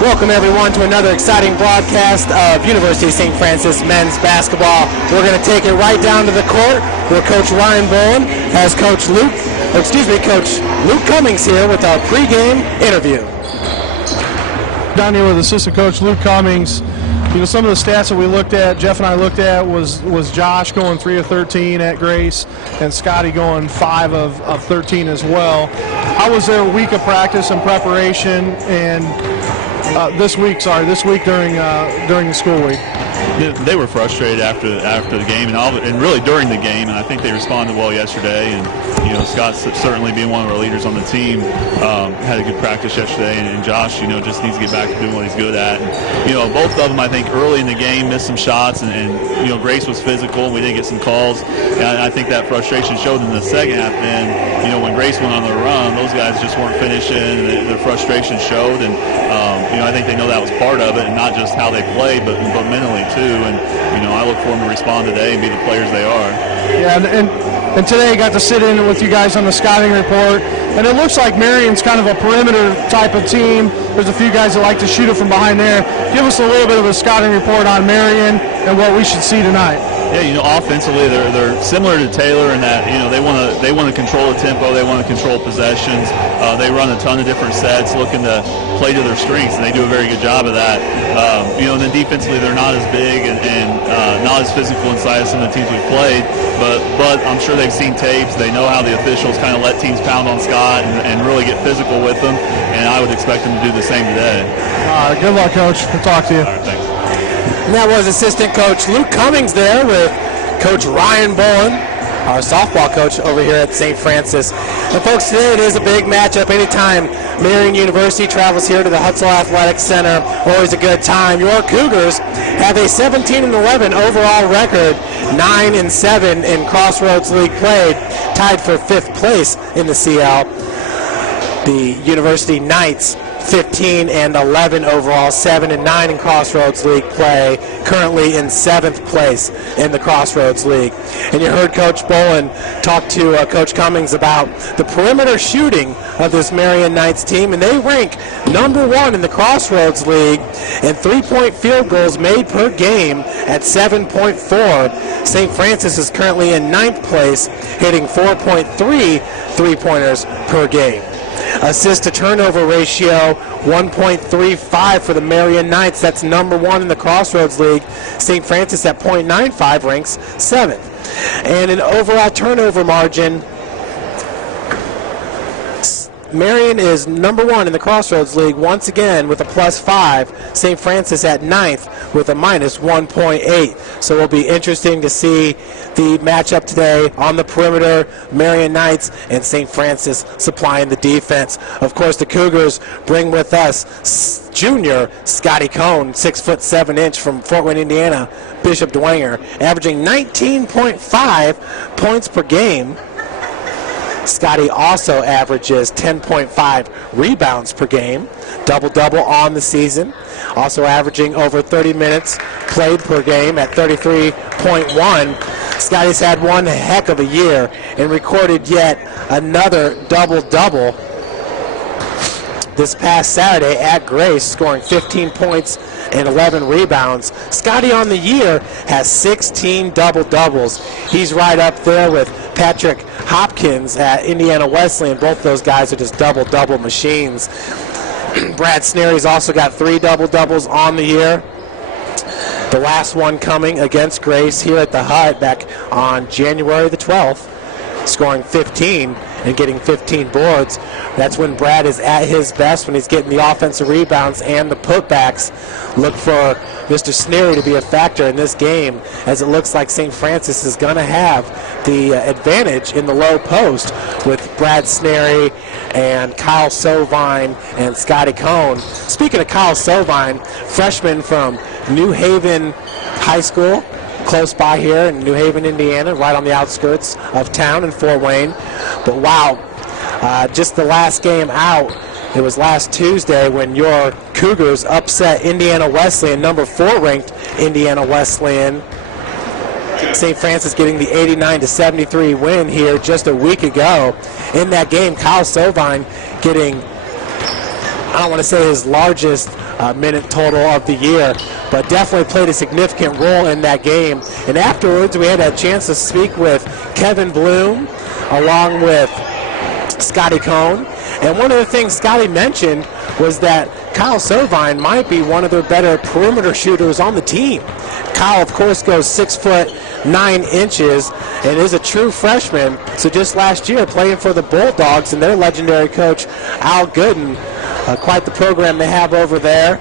Welcome everyone to another exciting broadcast of University of St. Francis men's basketball. We're going to take it right down to the court where Coach Ryan Bowen has Coach Luke Cummings here with our pregame interview. Down here with Assistant Coach Luke Cummings. You know, some of the stats that we looked at, Jeff and I looked at, was Josh going 3 of 13 at Grace and Scotty going 5 of 13 as well. How was their week of practice and preparation and this week during the school week? Yeah, they were frustrated after the game and really during the game, and I think they responded well yesterday. And you know, Scott certainly being one of our leaders on the team had a good practice yesterday, and Josh, you know, just needs to get back to doing what he's good at. And, you know, both of them, I think, early in the game missed some shots, and you know, Grace was physical. We didn't get some calls, and I think that frustration showed in the second half. Then, you know, when Grace went on the run, those guys just weren't finishing, and their frustration showed. And you know, I think they know that was part of it, and not just how they played, but mentally too. And you know, I look for them to respond today and be the players they are. Yeah, and today I got to sit in with you guys on the scouting report, and it looks like Marian's kind of a perimeter type of team. There's a few guys that like to shoot it from behind there. Give us a little bit of a scouting report on Marian and what we should see tonight. Yeah, you know, offensively they're similar to Taylor in that, you know, they want to control the tempo, they want to control possessions. They run a ton of different sets, looking to play to their strengths, and they do a very good job of that. You know, and then defensively they're not as big and not as physical inside as some of the teams we've played, but I'm sure they've seen tapes. They know how the officials kind of let teams pound on Scott and really get physical with them, and I would expect them to do the same today. All right, good luck, Coach. We'll talk to you. All right, thanks. And that was Assistant Coach Luke Cummings there with Coach Ryan Bowen, our softball coach over here at St. Francis. And folks, today it is a big matchup. Anytime Marian University travels here to the Hutzel Athletic Center, always a good time. Your Cougars have a 17-11 overall record, 9-7 in Crossroads League play, tied for 5th place in the CL. The University Knights 15-11 overall, 7-9 in Crossroads League play, currently in 7th place in the Crossroads League. And you heard Coach Bowen talk to Coach Cummings about the perimeter shooting of this Marian Knights team, and they rank number 1 in the Crossroads League in 3-point field goals made per game at 7.4. St. Francis is currently in 9th place, hitting 4.3 3-pointers per game. Assist to turnover ratio 1.35 for the Marian Knights. That's number 1 in the Crossroads League. St. Francis at 0.95 ranks 7th. And an overall turnover margin, Marian is number 1 in the Crossroads League once again with a +5. St. Francis at 9th with a -1.8. So it'll be interesting to see the matchup today on the perimeter. Marian Knights and St. Francis supplying the defense. Of course, the Cougars bring with us junior Scotty Cohn, 6'7" from Fort Wayne, Indiana, Bishop Dwenger, averaging 19.5 points per game. Scotty also averages 10.5 rebounds per game, double-double on the season, also averaging over 30 minutes played per game at 33.1. Scotty's had one heck of a year and recorded yet another double-double this past Saturday at Grace, scoring 15 points and 11 rebounds. Scotty on the year has 16 double-doubles. He's right up there with Patrick Hopkins at Indiana Wesleyan. Both those guys are just double-double machines. Brad Snary's also got 3 double-doubles on the year. The last one coming against Grace here at the Hut back on January the 12th, scoring 15 and getting 15 boards. That's when Brad is at his best, when he's getting the offensive rebounds and the putbacks. Look for Mr. Snary to be a factor in this game, as it looks like St. Francis is going to have the advantage in the low post with Brad Snary and Kyle Sovine and Scotty Cohn. Speaking of Kyle Sovine, freshman from New Haven High School, close by here in New Haven, Indiana, right on the outskirts of town in Fort Wayne. But wow, just the last game out, it was last Tuesday when your Cougars upset Indiana Wesleyan, number 4 ranked Indiana Wesleyan. St. Francis getting the 89-73 win here just a week ago. In that game, Kyle Sovine getting, I don't want to say his largest minute total of the year, but definitely played a significant role in that game. And afterwards, we had a chance to speak with Kevin Bloom along with Scotty Cohn. And one of the things Scotty mentioned was that Kyle Sovine might be one of their better perimeter shooters on the team. Kyle, of course, goes 6'9" and is a true freshman. So just last year, playing for the Bulldogs and their legendary coach, Al Gooden. Quite the program they have over there.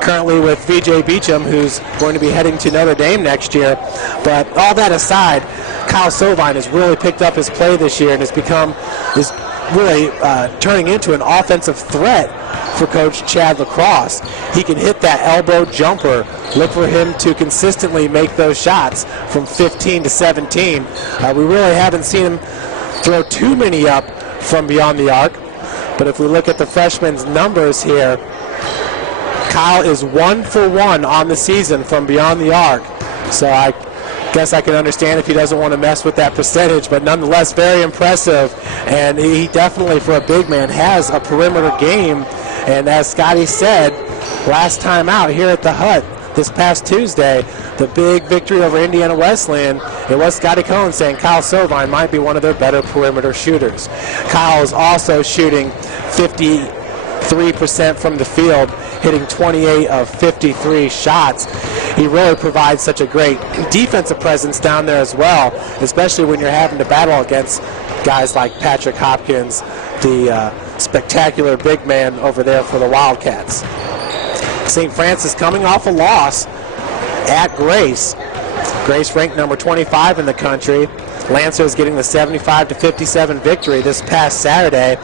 Currently with VJ Beecham, who's going to be heading to Notre Dame next year. But all that aside, Kyle Sovine has really picked up his play this year and is really turning into an offensive threat for Coach Chad Lacrosse. He can hit that elbow jumper. Look for him to consistently make those shots from 15 to 17. We really haven't seen him throw too many up from beyond the arc. But if we look at the freshman's numbers here, Kyle is 1 for 1 on the season from beyond the arc. So I guess I can understand if he doesn't want to mess with that percentage, but nonetheless very impressive. And he definitely, for a big man, has a perimeter game. And as Scotty said last time out here at the Hut this past Tuesday, the big victory over Indiana Wesleyan, it was Scotty Cohn saying Kyle Sovine might be one of their better perimeter shooters. Kyle is also shooting 53% from the field, hitting 28 of 53 shots. He really provides such a great defensive presence down there as well, especially when you're having to battle against guys like Patrick Hopkins, the spectacular big man over there for the Wildcats. St. Francis coming off a loss at Grace. Grace ranked number 25 in the country. Lancers getting the 75-57 victory this past Saturday.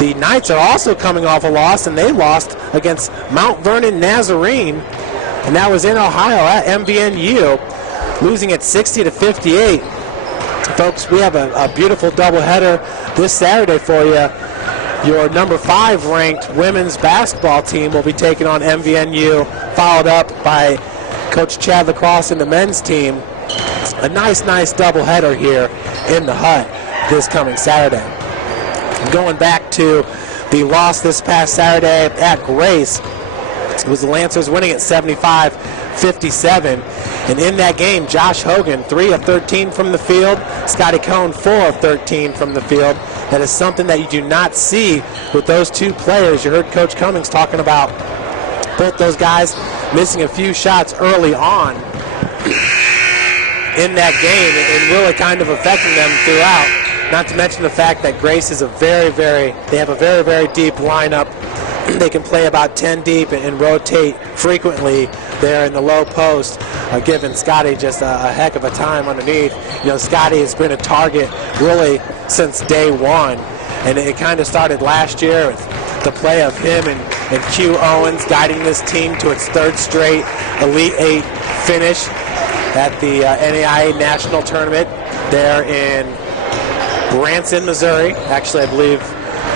The Knights are also coming off a loss, and they lost against Mount Vernon Nazarene, and that was in Ohio at MVNU, losing at 60-58. Folks, we have a beautiful doubleheader this Saturday for you. Your number 5 ranked women's basketball team will be taking on MVNU, followed up by Coach Chad Lacrosse and the men's team. A nice doubleheader here in the Hut this coming Saturday. Going back to the loss this past Saturday at Grace, it was the Lancers winning at 75-57. And in that game, Josh Hogan, 3 of 13 from the field. Scotty Cohn, 4 of 13 from the field. That is something that you do not see with those two players. You heard Coach Cummings talking about both those guys missing a few shots early on in that game and really kind of affecting them throughout. Not to mention the fact that Grace is they have a very deep lineup. They can play about 10 deep and rotate frequently there in the low post, giving Scotty just a heck of a time underneath. You know, Scotty has been a target really since day one, and it kind of started last year with the play of him and Q Owens guiding this team to its 3rd straight Elite 8 finish at the NAIA National Tournament there in Branson, Missouri. Actually, I believe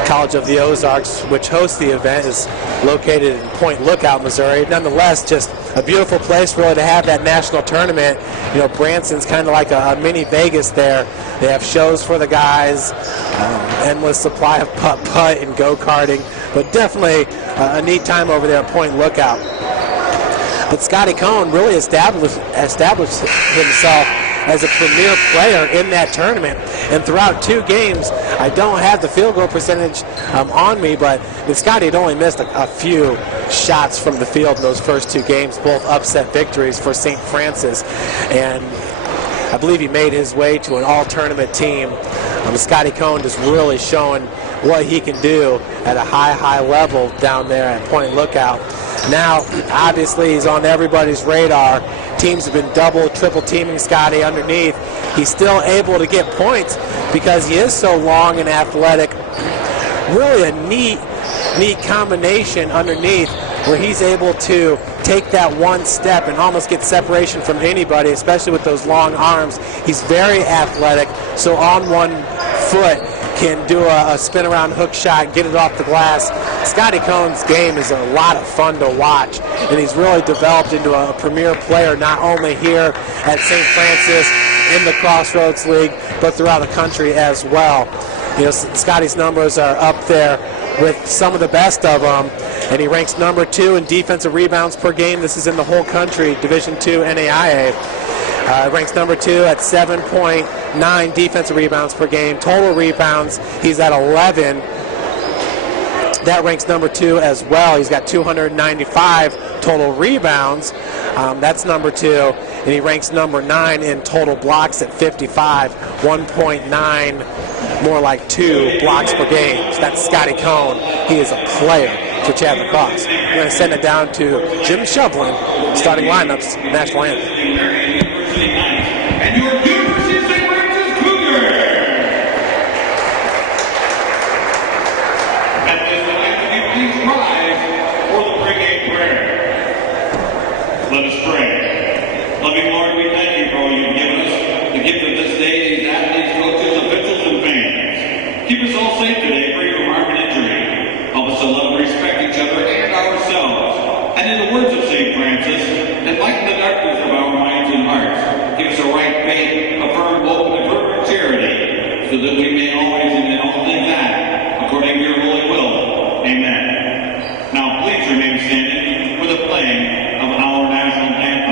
College of the Ozarks, which hosts the event, is located in Point Lookout, Missouri. Nonetheless, just a beautiful place really to have that national tournament. You know, Branson's kind of like a mini Vegas there. They have shows for the guys, endless supply of putt-putt and go-karting, but definitely a neat time over there at Point Lookout. But Scotty Cohn really established himself as a premier player in that tournament. And throughout 2 games, I don't have the field goal percentage on me, but Scotty had only missed a few shots from the field in those first 2 games, both upset victories for St. Francis. And I believe he made his way to an all-tournament team. Scotty Cohn just really showing what he can do at a high level down there at Point Lookout. Now, obviously, he's on everybody's radar. Teams have been double, triple teaming Scotty underneath. He's still able to get points because he is so long and athletic. Really a neat combination underneath where he's able to take that one step and almost get separation from anybody, especially with those long arms. He's very athletic, so on one foot can do a spin around hook shot, get it off the glass. Scotty Cohn's game is a lot of fun to watch, and he's really developed into a premier player not only here at St. Francis in the Crossroads League, but throughout the country as well. You know, Scotty's numbers are up there with some of the best of them, and he ranks number 2 in defensive rebounds per game. This is in the whole country, Division II NAIA. Ranks number 2 at 7.9 defensive rebounds per game. Total rebounds, he's at 11. That ranks number 2 as well. He's got 295 total rebounds. That's number 2. And he ranks number 9 in total blocks at 55. 1.9, more like 2 blocks per game. So that's Scotty Cohn. He is a player for Chadwick Cross. We're going to send it down to Jim Shovlin, starting lineups, national anthem. And your University of St. Francis Cougars. At this time, can you please rise for the pregame prayer? Let us pray. Loving Lord, we thank you for all you've given us, the gift of this day, these athletes, coaches, officials, and fans. Keep us all safe today, free from harm and injury. Help us to love and respect each other and ourselves. And in the words of St. Francis, enlighten the darkness of our minds and hearts. Give us a right faith, a firm hope, and a fervent charity, so that we may always and in all things act according to your holy will. Amen. Now please remain standing for the playing of our national anthem.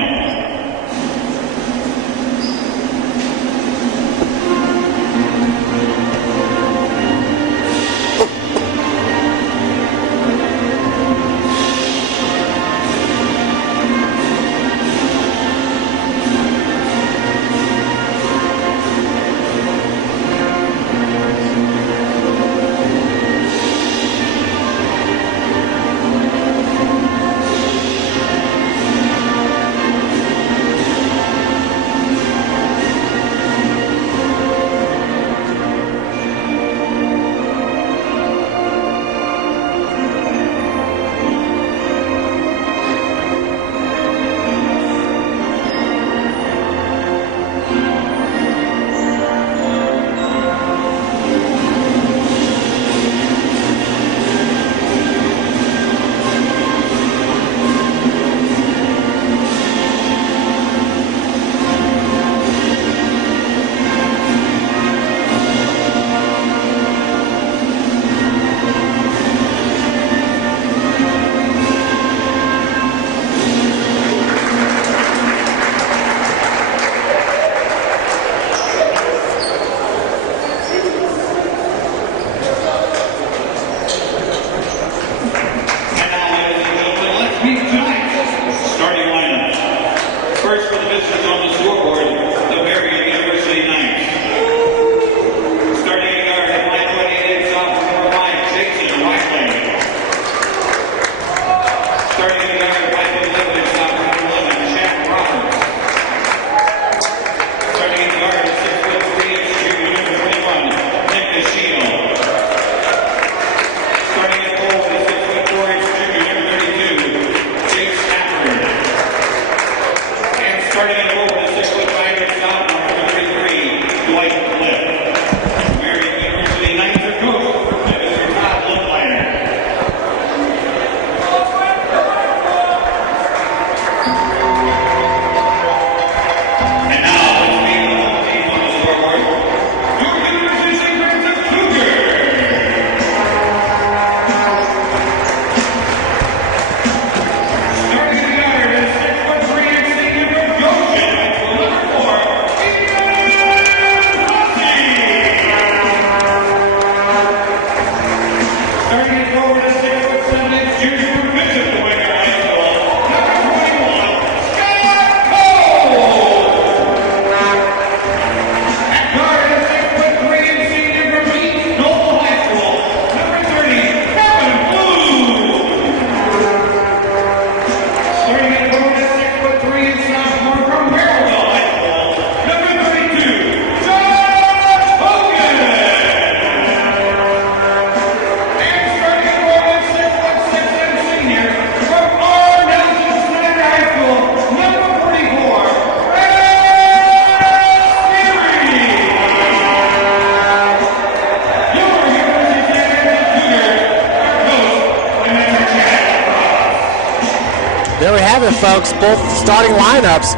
There we have it, folks. Both starting lineups.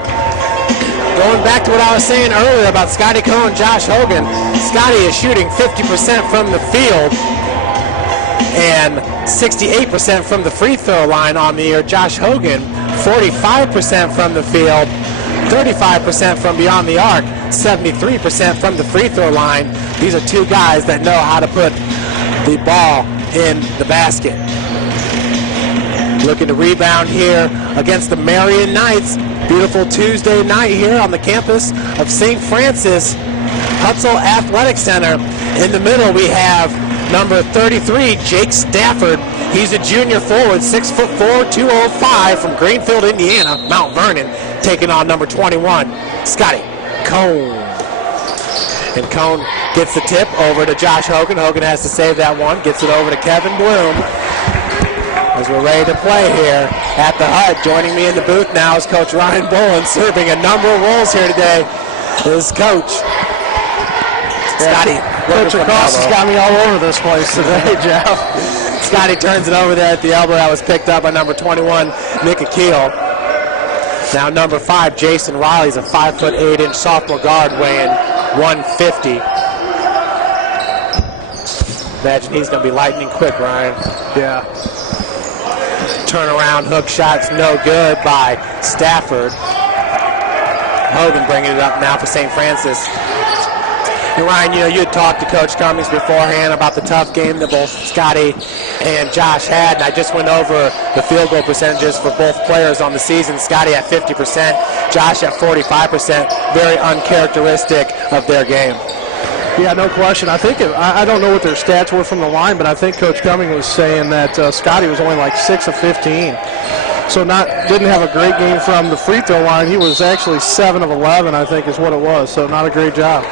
Going back to what I was saying earlier about Scotty Cohn and Josh Hogan, Scotty is shooting 50% from the field. and 68% from the free throw line on the year. Josh Hogan, 45% from the field, 35% from beyond the arc, 73% from the free throw line. These are two guys that know how to put the ball in the basket. Looking to rebound here against the Marian Knights. Beautiful Tuesday night here on the campus of St. Francis Hutzel Athletic Center. In the middle we have number 33, Jake Stafford. He's a junior forward, 6'4", 205 from Greenfield, Indiana, Mount Vernon, taking on number 21, Scotty Cone. And Cone gets the tip over to Josh Hogan. Hogan has to save that one, gets it over to Kevin Bloom. As we're ready to play here at the Hut. Joining me in the booth now is Coach Ryan Bolin, serving a number of roles here today. His coach, Scotty. Coach Across has got me all over this place today, Jeff. Scotty turns it over there at the elbow. That was picked up by number 21, Nick Akeel. Now number 5, Jason Riley's a 5'8" sophomore guard weighing 150. Imagine he's going to be lightning quick, Ryan. Yeah. Turnaround hook shot's no good by Stafford. Hogan bringing it up now for St. Francis. And Ryan, you had talked to Coach Cummings beforehand about the tough game that both Scotty and Josh had, and I just went over the field goal percentages for both players on the season. Scotty at 50%, Josh at 45%. Very uncharacteristic of their game. Yeah, no question. I think I don't know what their stats were from the line, but I think Coach Cummings was saying that Scotty was only like 6 of 15. So didn't have a great game from the free throw line. He was actually 7 of 11, I think is what it was. So not a great job.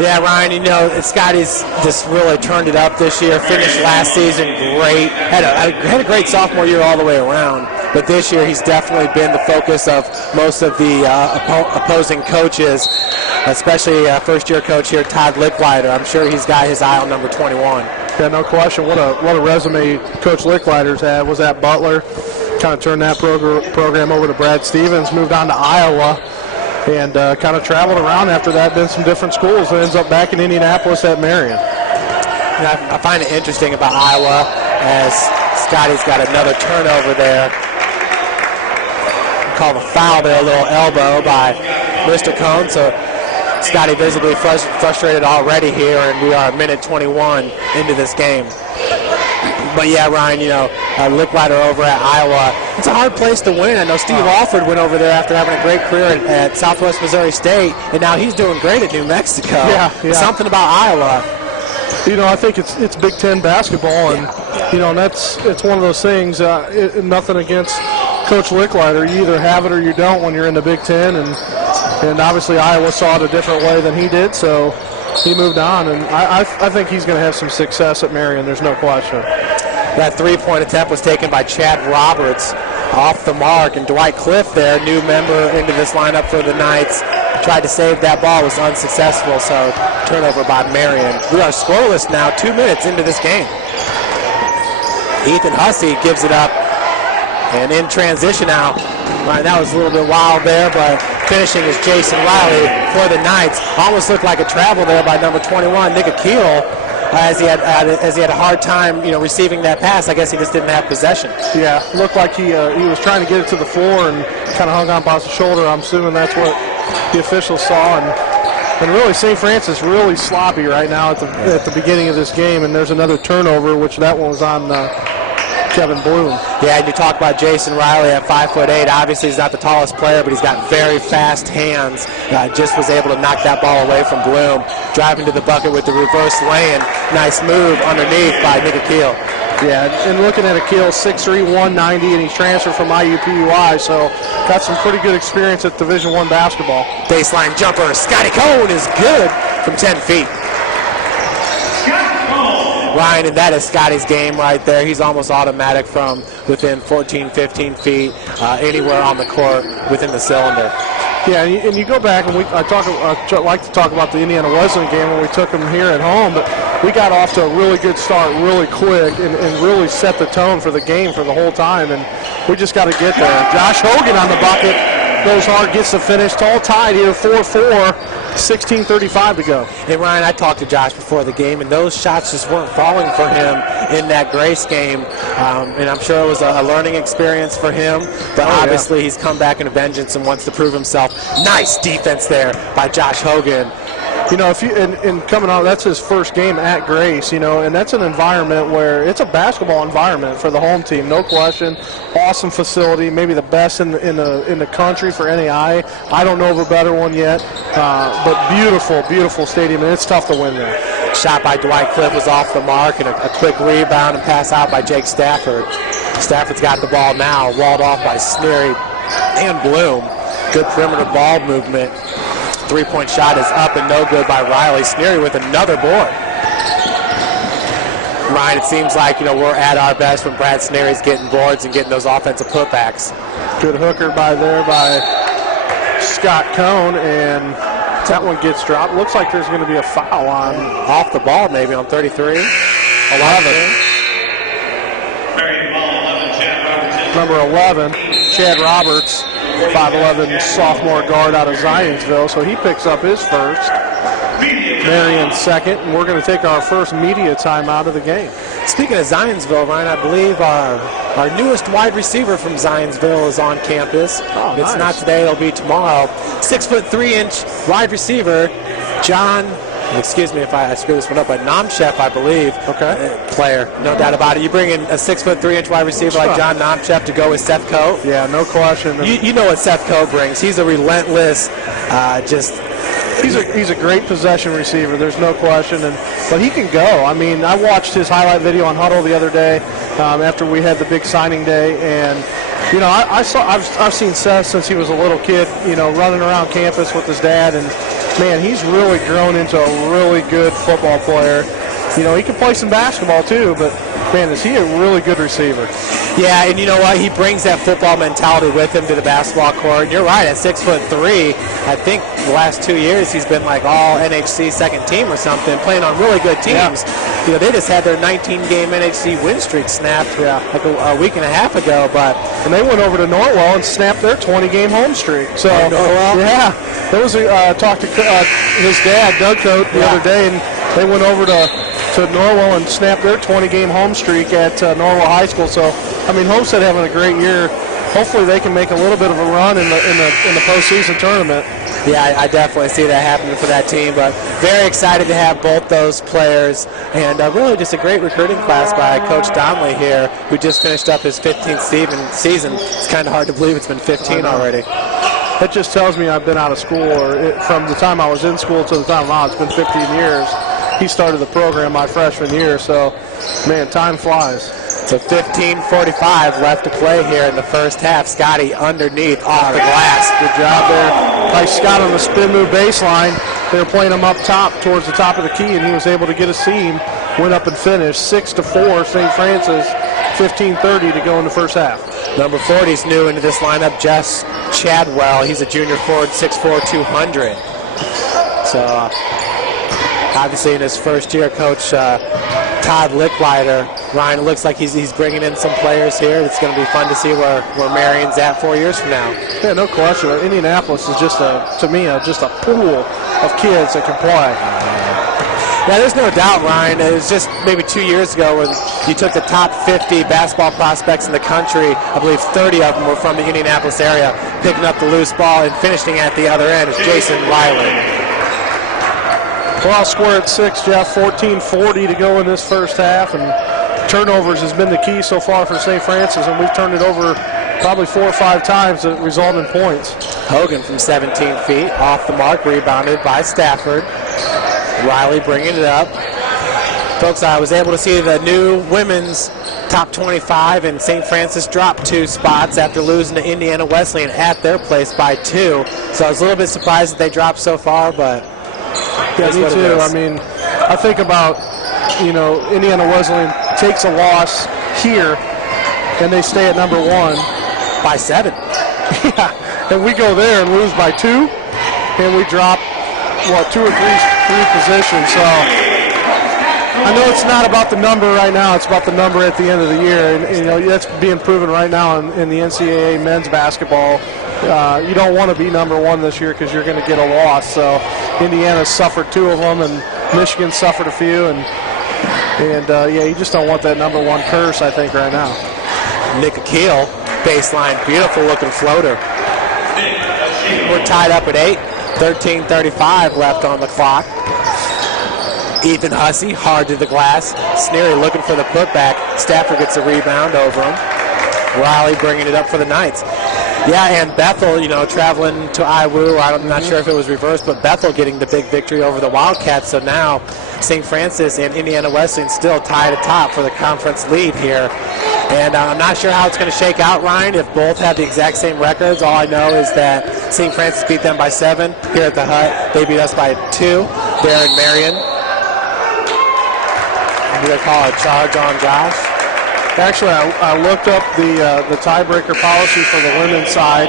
Yeah, Ryan, Scotty's just really turned it up this year. Finished last season great. Had a great sophomore year all the way around. But this year he's definitely been the focus of most of the opposing coaches, especially first-year coach here, Todd Licklider. I'm sure he's got his eye on number 21. Yeah, no question. What a resume Coach Licklider's had. Was at Butler. Kind of turned that program over to Brad Stevens. Moved on to Iowa. And kind of traveled around after that, been some different schools, and ends up back in Indianapolis at Marian. I find it interesting about Iowa as Scotty's got another turnover there. Called a foul there, a little elbow by Mr. Cone. So Scotty visibly frustrated already here, and we are a minute 21 into this game. But yeah, Ryan, Licklider over at Iowa, it's a hard place to win. I know Steve Alford went over there after having a great career at Southwest Missouri State, and now he's doing great at New Mexico. Yeah. Something about Iowa. I think it's Big Ten basketball, and and it's one of those things. Nothing against Coach Licklider. You either have it or you don't when you're in the Big Ten, and obviously Iowa saw it a different way than he did, so he moved on, and I think he's going to have some success at Marian. There's no question. That three-point attempt was taken by Chad Roberts off the mark, and Dwight Cliff there, new member into this lineup for the Knights, tried to save that ball, was unsuccessful, so turnover by Marian. We are scoreless now, 2 minutes into this game. Ethan Hussey gives it up, and in transition now. Right, that was a little bit wild there, but finishing is Jason Riley for the Knights. Almost looked like a travel there by number 21, Nick Akeel, as he had a hard time, receiving that pass. I guess he just didn't have possession. Yeah, looked like he was trying to get it to the floor and kind of hung on by the shoulder. I'm assuming that's what the officials saw. And really, St. Francis really sloppy right now at the beginning of this game. And there's another turnover, which that one was on Kevin Bloom. Yeah, and you talk about Jason Riley at 5'8". Obviously, he's not the tallest player, but he's got very fast hands. Just was able to knock that ball away from Bloom. Driving to the bucket with the reverse lay-in. Nice move underneath by Nick Akeel. Yeah, and looking at Akeel, 6'3", 190, and he's transferred from IUPUI, so got some pretty good experience at Division I basketball. Baseline jumper, Scotty Cone is good from 10 feet. Ryan, and that is Scotty's game right there. He's almost automatic from within 14, 15 feet, anywhere on the court within the cylinder. Yeah, and you go back, and I like to talk about the Indiana Wesleyan game when we took them here at home, but we got off to a really good start really quick and really set the tone for the game for the whole time, and we just got to get there. Josh Hogan on the bucket, goes hard, gets the finish. It's all tied here, 4-4, 16:35 to go. Hey, Ryan, I talked to Josh before the game, and those shots just weren't falling for him in that Grace game. And I'm sure it was a learning experience for him, but obviously he's come back in a vengeance and wants to prove himself. Nice defense there by Josh Hogan. You know, if you and coming out, that's his first game at Grace, you know, and that's an environment where it's a basketball environment for the home team, no question. Awesome facility, maybe the best in the country for NAI. I don't know of a better one yet, but beautiful stadium, and it's tough to win there. Shot by Dwight Cliff was off the mark, and a quick rebound and pass out by Jake Stafford. Stafford's got the ball now, walled off by Sneary and Bloom. Good perimeter ball movement. Three-point shot is up and no good by Riley. Sneary with another board. Ryan, it seems like, you know, we're at our best when Brad Sneary's getting boards and getting those offensive putbacks. Good hooker by Scott Cohn, and that one gets dropped. Looks like there's going to be a foul on off the ball, maybe on 33. 11. Number 11, Chad Roberts, 5'11", sophomore guard out of Zionsville, so he picks up his first. Marian second, and we're going to take our first media timeout of the game. Speaking of Zionsville, Ryan, I believe our newest wide receiver from Zionsville is on campus. Oh, it's nice. not today, it'll be tomorrow. 6'3" wide receiver, John, excuse me if I screw this one up, but Namchef, I believe. Okay. Player, no doubt about it. You bring in a 6'3" wide receiver like John Namchef to go with Seth Coe. Yeah, no question. You know what Seth Coe brings. He's a relentless, He's a great possession receiver. There's no question, but he can go. I mean, I watched his highlight video on Huddle the other day after we had the big signing day, and you know, I've seen Seth since he was a little kid. You know, running around campus with his dad, and man, he's really grown into a really good football player. You know, he can play some basketball too, but man, is he a really good receiver. Yeah, and you know what? He brings that football mentality with him to the basketball court. And you're right, at 6'3", I think the last 2 years he's been like all NHC second team or something, playing on really good teams. Yeah. You know, they just had their 19-game NHC win streak snapped like a week and a half ago, and they went over to Norwell and snapped their 20-game home streak. So yeah, there was talked to his dad, Doug Coate, the other day, and they went over to Norwell and snapped their 20-game home streak at Norwell High School. So, I mean, Homestead having a great year. Hopefully they can make a little bit of a run in the postseason tournament. Yeah, I definitely see that happening for that team. But very excited to have both those players, and really just a great recruiting class by Coach Donnelly here, who just finished up his 15th season. It's kind of hard to believe it's been 15 already. That just tells me I've been out of school, from the time I was in school to the time now. It's been 15 years. He started the program my freshman year, so, man, time flies. So 15:45 left to play here in the first half. Scotty underneath, off the glass. Good job there by Scott on the spin move baseline. They were playing him up top towards the top of the key, and he was able to get a seam, went up and finished. 6-4, St. Francis, 15:30 to go in the first half. Number 40 is new into this lineup, Jess Chadwell. He's a junior forward, 6'4", 200. So, obviously in his first year, Coach Todd Licklider, Ryan, it looks like he's bringing in some players here. It's going to be fun to see where Marion's at 4 years from now. Yeah, no question. Indianapolis is just to me just a pool of kids that can play. Yeah, there's no doubt, Ryan. It was just maybe 2 years ago when you took the top 50 basketball prospects in the country. I believe 30 of them were from the Indianapolis area, picking up the loose ball and finishing at the other end is Jason Riley. Well, I'll square at 6, Jeff. 14:40 to go in this first half, and turnovers has been the key so far for St. Francis, and we've turned it over probably 4 or 5 times that result in points. Hogan from 17 feet, off the mark, rebounded by Stafford. Riley bringing it up. Folks, I was able to see the new women's top 25, and St. Francis dropped 2 spots after losing to Indiana Wesleyan at their place by 2. So I was a little bit surprised that they dropped so far, but yeah, me too. I mean, I think about, Indiana Wesleyan takes a loss here, and they stay at number 1 by 7. Yeah, and we go there and lose by 2, and we drop 2 or 3 positions. So I know it's not about the number right now; it's about the number at the end of the year, and that's being proven right now in the NCAA men's basketball. you don't want to be number one this year because you're going to get a loss. So Indiana suffered 2 of them, and Michigan suffered a few, and yeah, you just don't want that number one curse, I think, right now. Nick Akeel, baseline, beautiful looking floater. We're tied up at 8, 13:35 left on the clock. Ethan Hussey, hard to the glass. Sneary looking for the putback. Stafford gets a rebound over him. Riley bringing it up for the Knights. Yeah, and Bethel, traveling to IWU. I'm not sure if it was reversed, but Bethel getting the big victory over the Wildcats. So now St. Francis and Indiana Wesleyan still tied atop for the conference lead here. And I'm not sure how it's going to shake out, Ryan, if both have the exact same records. All I know is that St. Francis beat them by 7 here at the Hut. They beat us by 2 there in Marian. Do they call a charge on Josh? Actually, I looked up the tiebreaker policy for the women's side.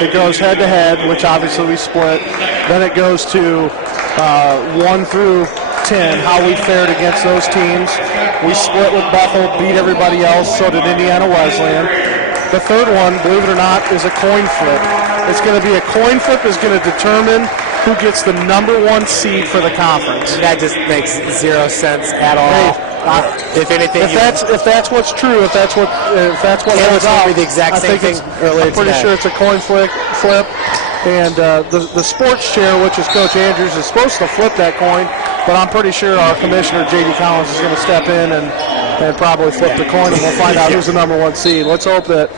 It goes head-to-head, which obviously we split. Then it goes to 1 through 10, how we fared against those teams. We split with Bethel, beat everybody else, so did Indiana Wesleyan. The third one, believe it or not, is a coin flip. It's going to be a coin flip that's going to determine who gets the number 1 seed for the conference. That just makes 0 sense at all. If anything, if that's what's true, if that's what holds out, the exact same thing earlier I'm pretty today. sure it's a coin flip. And the sports chair, which is Coach Andrews, is supposed to flip that coin, but I'm pretty sure our commissioner, J.D. Collins, is going to step in and probably flip the coin, and we'll find out who's the number 1 seed. Let's hope that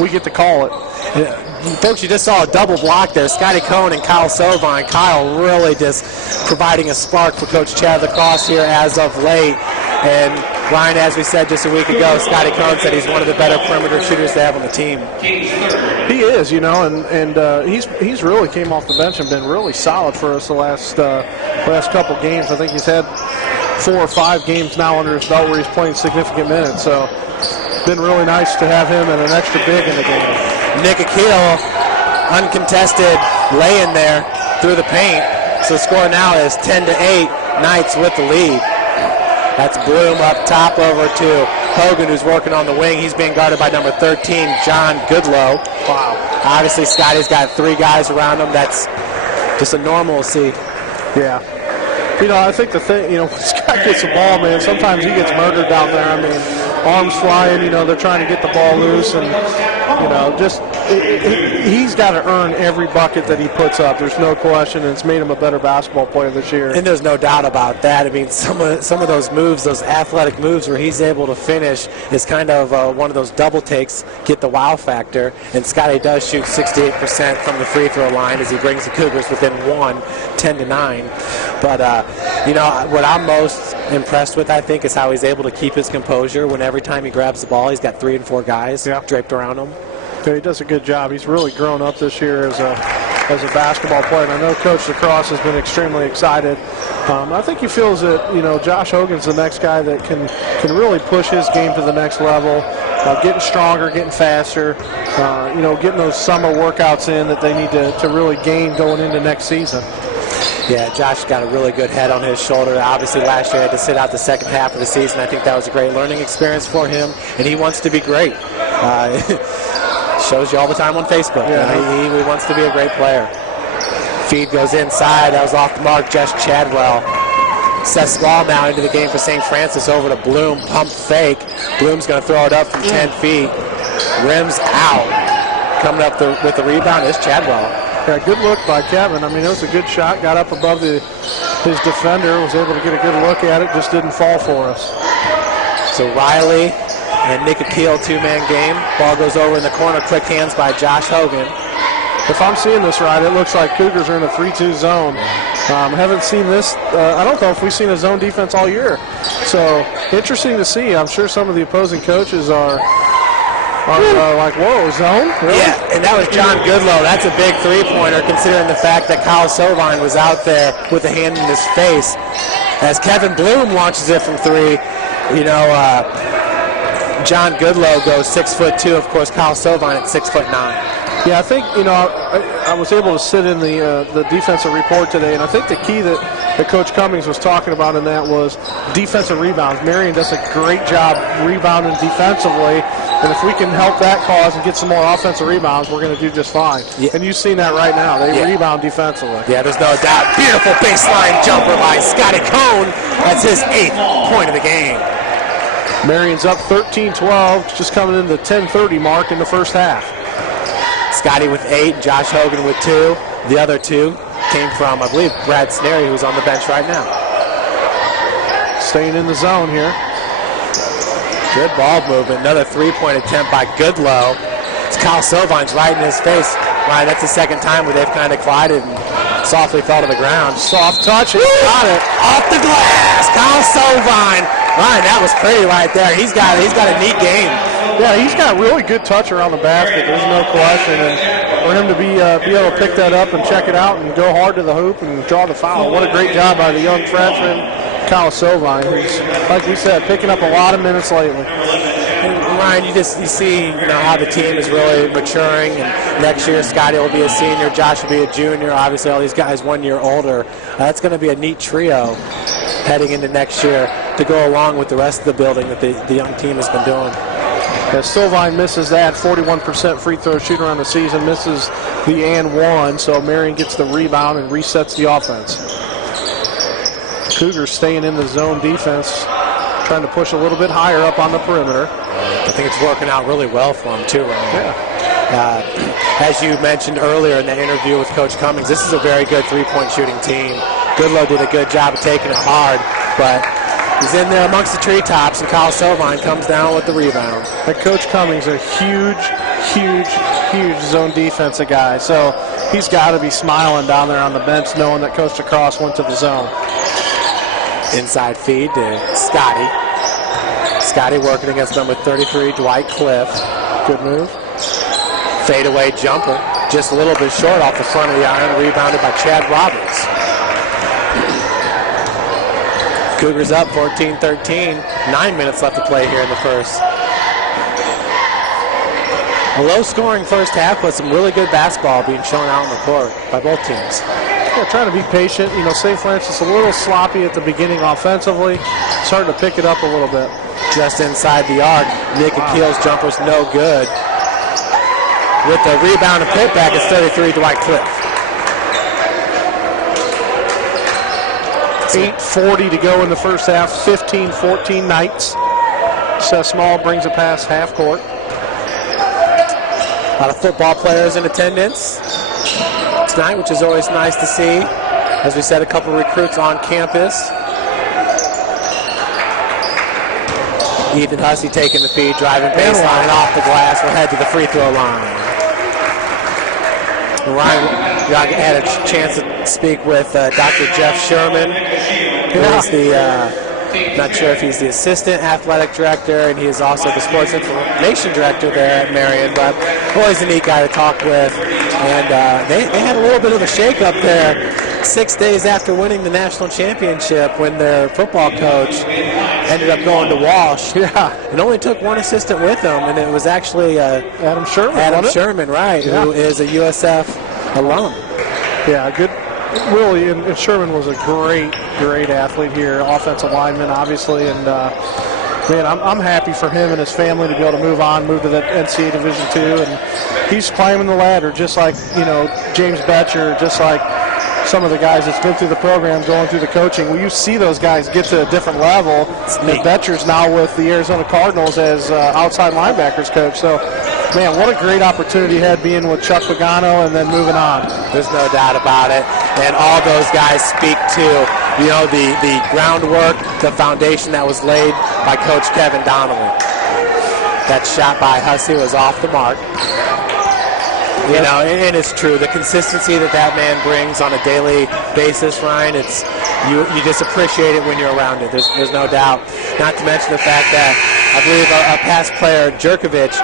we get to call it. Yeah. Folks, you just saw a double block there. Scotty Cohn and Kyle Sovine. Kyle really just providing a spark for Coach Chad Lacrosse here as of late. And Ryan, as we said just a week ago, Scotty Cohn said he's one of the better perimeter shooters to have on the team. He is, and he's really came off the bench and been really solid for us the last couple games. I think he's had 4 or 5 games now under his belt where he's playing significant minutes. So it's been really nice to have him and an extra big in the game. Nick Akeel, uncontested lay-in there through the paint. So the score now is 10-8, Knights with the lead. That's Bloom up top over to Hogan, who's working on the wing. He's being guarded by number 13, John Goodlow. Wow. Obviously, Scotty's got 3 guys around him. That's just a normalcy. Yeah. I think the thing, when Scott gets the ball, man, sometimes he gets murdered down there. I mean, arms flying, they're trying to get the ball loose, and, he's got to earn every bucket that he puts up. There's no question, and it's made him a better basketball player this year. And there's no doubt about that. I mean, some of those moves, those athletic moves where he's able to finish is kind of one of those double takes, get the wow factor. And Scotty does shoot 68% from the free throw line as he brings the Cougars within 1, 10-9. But, what I'm most impressed with, I think, is how he's able to keep his composure when every time he grabs the ball, he's got 3 and 4 guys draped around him. Yeah, he does a good job. He's really grown up this year as a basketball player. And I know Coach Lacrosse has been extremely excited. I think he feels that, Josh Hogan's the next guy that can really push his game to the next level, getting stronger, getting faster, getting those summer workouts in that they need to really gain going into next season. Yeah, Josh got a really good head on his shoulder. Obviously, last year he had to sit out the second half of the season. I think that was a great learning experience for him, and he wants to be great. Shows you all the time on Facebook. Yeah. He wants to be a great player. Feed goes inside. That was off the mark. Just Chadwell. Seth Small now into the game for St. Francis over to Bloom. Pump fake. Bloom's going to throw it up from 10 feet. Rims out. Coming up with the rebound is Chadwell. Yeah, good look by Kevin. I mean, it was a good shot. Got up above his defender. Was able to get a good look at it. Just didn't fall for us. So Riley and Nick Akeel, 2-man game. Ball goes over in the corner. Quick hands by Josh Hogan. If I'm seeing this right, it looks like Cougars are in a 3-2 zone. Haven't seen this. I don't know if we've seen a zone defense all year. So interesting to see. I'm sure some of the opposing coaches are like, whoa, zone? Really? Yeah, and that was John Goodlow. That's a big three-pointer considering the fact that Kyle Sovine was out there with a hand in his face. As Kevin Bloom launches it from 3, John Goodlow goes 6'2". Of course, Kyle Sovine at 6'9". Yeah, I think, I was able to sit in the defensive report today, and I think the key that Coach Cummings was talking about in that was defensive rebounds. Marian does a great job rebounding defensively, And if we can help that cause and get some more offensive rebounds, we're going to do just fine. Yeah. And you've seen that right now. They rebound defensively. Yeah, there's no doubt. Beautiful baseline jumper by Scotty Cohn. That's his 8th point of the game. Marian's up 13-12, just coming into the 10:30 mark in the first half. Scotty with 8, Josh Hogan with 2. The other 2 came from, I believe, Brad Snary, who's on the bench right now. Staying in the zone here. Good ball movement. Another 3-point attempt by Goodlow. It's Kyle Silvine's right in his face. Ryan, that's the second time where they've kind of collided and softly fell to the ground. Soft touch. Got it. Off the glass. Kyle Silvine. Ryan, that was pretty right there. He's got a neat game. Yeah, he's got really good touch around the basket. There's no question. And for him to be able to pick that up and check it out and go hard to the hoop and draw the foul. What a great job by the young freshman, Kyle Silvine, who's, like we said, picking up a lot of minutes lately. And Ryan, you see, how the team is really maturing. And next year, Scotty will be a senior, Josh will be a junior. Obviously, all these guys 1 year older. That's going to be a neat trio heading into next year to go along with the rest of the building that the young team has been doing. As Silvine misses that, 41% free throw shooter on the season, misses the and one, so Marian gets the rebound and resets the offense. Cougars staying in the zone defense, trying to push a little bit higher up on the perimeter. I think it's working out really well for him too, Ryan. Yeah. As you mentioned earlier in the interview with Coach Cummings, this is a very good three-point shooting team. Goodlow did a good job of taking it hard, but he's in there amongst the treetops, and Kyle Silvine comes down with the rebound. And Coach Cummings, a huge zone defensive guy, so he's got to be smiling down there on the bench knowing that Coach DeCross went to the zone. Inside feed to Scotty. Scotty working against number 33, Dwight Cliff. Good move. Fadeaway jumper, just a little bit short off the front of the iron, rebounded by Chad Roberts. Cougars up 14-13. 9 minutes left to play here in the first. A low-scoring first half, but some really good basketball being shown out on the court by both teams. Yeah, trying to be patient. St. Francis a little sloppy at the beginning offensively. Starting to pick it up a little bit. Just inside the arc, Nick Akil's jumper's no good. With the rebound and putback, it's 33, Dwight Cliff. 8:40 to go in the first half, 15-14 Knights. Seth Small brings it past half court. A lot of football players in attendance tonight, which is always nice to see. As we said, a couple recruits on campus. Ethan Hussey taking the feed, driving baseline off the glass. We'll head to the free throw line. Ryan, I had a chance to speak with Dr. Jeff Sherman, who is the, not sure if he's the assistant athletic director, and he is also the sports information director there at Marian, but always a neat guy to talk with. And they had a little bit of a shake-up there 6 days after winning the national championship when their football coach ended up going to Walsh. Yeah. It only took one assistant with him, and it was actually Adam Sherman. Right, yeah. Who is a USF alum. Yeah, good. Really, and Sherman was a great athlete here, offensive lineman, obviously, and man, I'm happy for him and his family to be able to move to the NCAA Division II, and he's climbing the ladder just like James Betcher, just like some of the guys that's been through the program, going through the coaching. Well, you see those guys get to a different level. And Betcher's now with the Arizona Cardinals as outside linebackers coach. So, man, what a great opportunity he had being with Chuck Pagano and then moving on. There's no doubt about it. And all those guys speak to, the groundwork, the foundation that was laid by Coach Kevin Donnelly. That shot by Hussey was off the mark. And it's true. The consistency that man brings on a daily basis, Ryan, it's you just appreciate it when you're around it. There's no doubt. Not to mention the fact that I believe a past player, Jerkovich,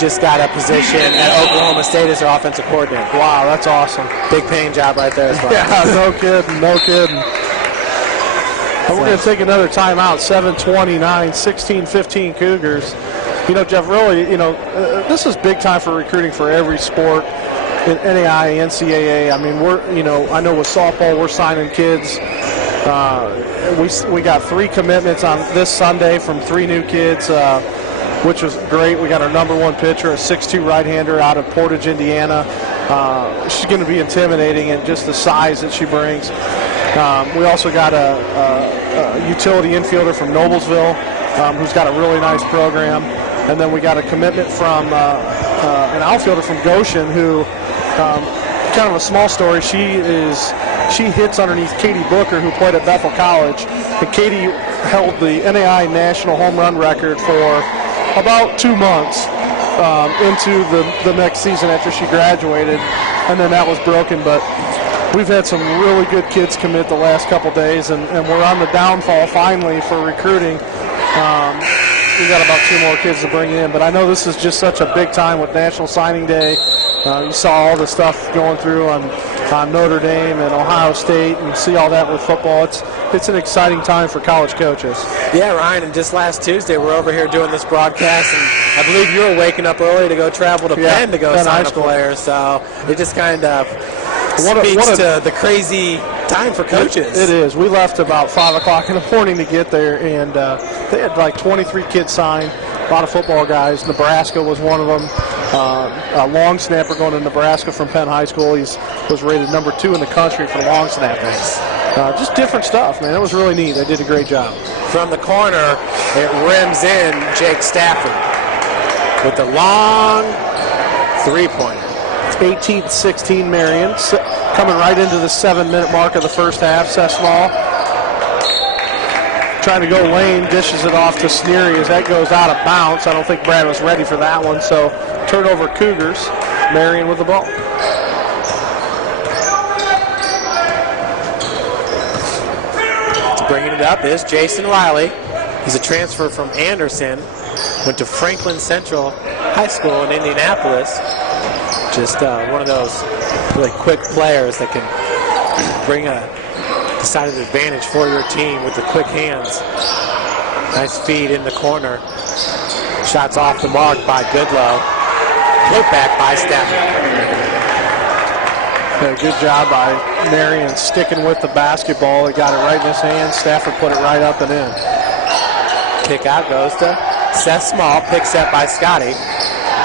just got a position at Oklahoma State as their offensive coordinator. Wow, that's awesome. Big paying job right there as well. Yeah, no kidding. We're going to take another timeout. 7:29, 16-15 Cougars. Jeff, really, this is big time for recruiting for every sport in NAI, NCAA. I mean, I know with softball, we're signing kids. We got 3 commitments on this Sunday from 3 new kids. which was great. We got our number 1 pitcher, a 6'2" right-hander out of Portage, Indiana. She's going to be intimidating and just the size that she brings. We also got a utility infielder from Noblesville who's got a really nice program. And then we got a commitment from an outfielder from Goshen who, kind of a small story, she hits underneath Katie Booker, who played at Bethel College. And Katie held the NAI national home run record for about 2 months into the next season after she graduated, and then that was broken. But we've had some really good kids commit the last couple days, and we're on the downfall finally for recruiting. We got about 2 more kids to bring in, but I know this is just such a big time with National Signing Day. You saw all the stuff going through on Notre Dame and Ohio State, and see all that with football. It's an exciting time for college coaches. Yeah, Ryan, and just last Tuesday we're over here doing this broadcast, and I believe you were waking up early to go travel to Penn to go sign a player, so it just kind of speaks to the crazy time for coaches. It is. We left about 5 o'clock in the morning to get there, and they had like 23 kids signed, a lot of football guys. Nebraska was one of them. A long snapper going to Nebraska from Penn High School. He was rated number 2 in the country for long snappers. Just different stuff, man. It was really neat. They did a great job. From the corner, it rims in Jake Stafford with the long three-pointer. 18-16 Marian, coming right into the 7-minute mark of the first half. Seth Small trying to go lane, dishes it off to Sneary as that goes out of bounds. I don't think Brad was ready for that one, so turnover Cougars. Marian with the ball. Bringing it up is Jason Riley. He's a transfer from Anderson. Went to Franklin Central High School in Indianapolis. Just one of those really quick players that can bring a decided advantage for your team with the quick hands. Nice feed in the corner. Shots off the mark by Goodlow. Put back by Stafford. Good job by Marian sticking with the basketball. He got it right in his hand. Stafford put it right up and in. Kick out goes to Seth Small. Picks up by Scotty.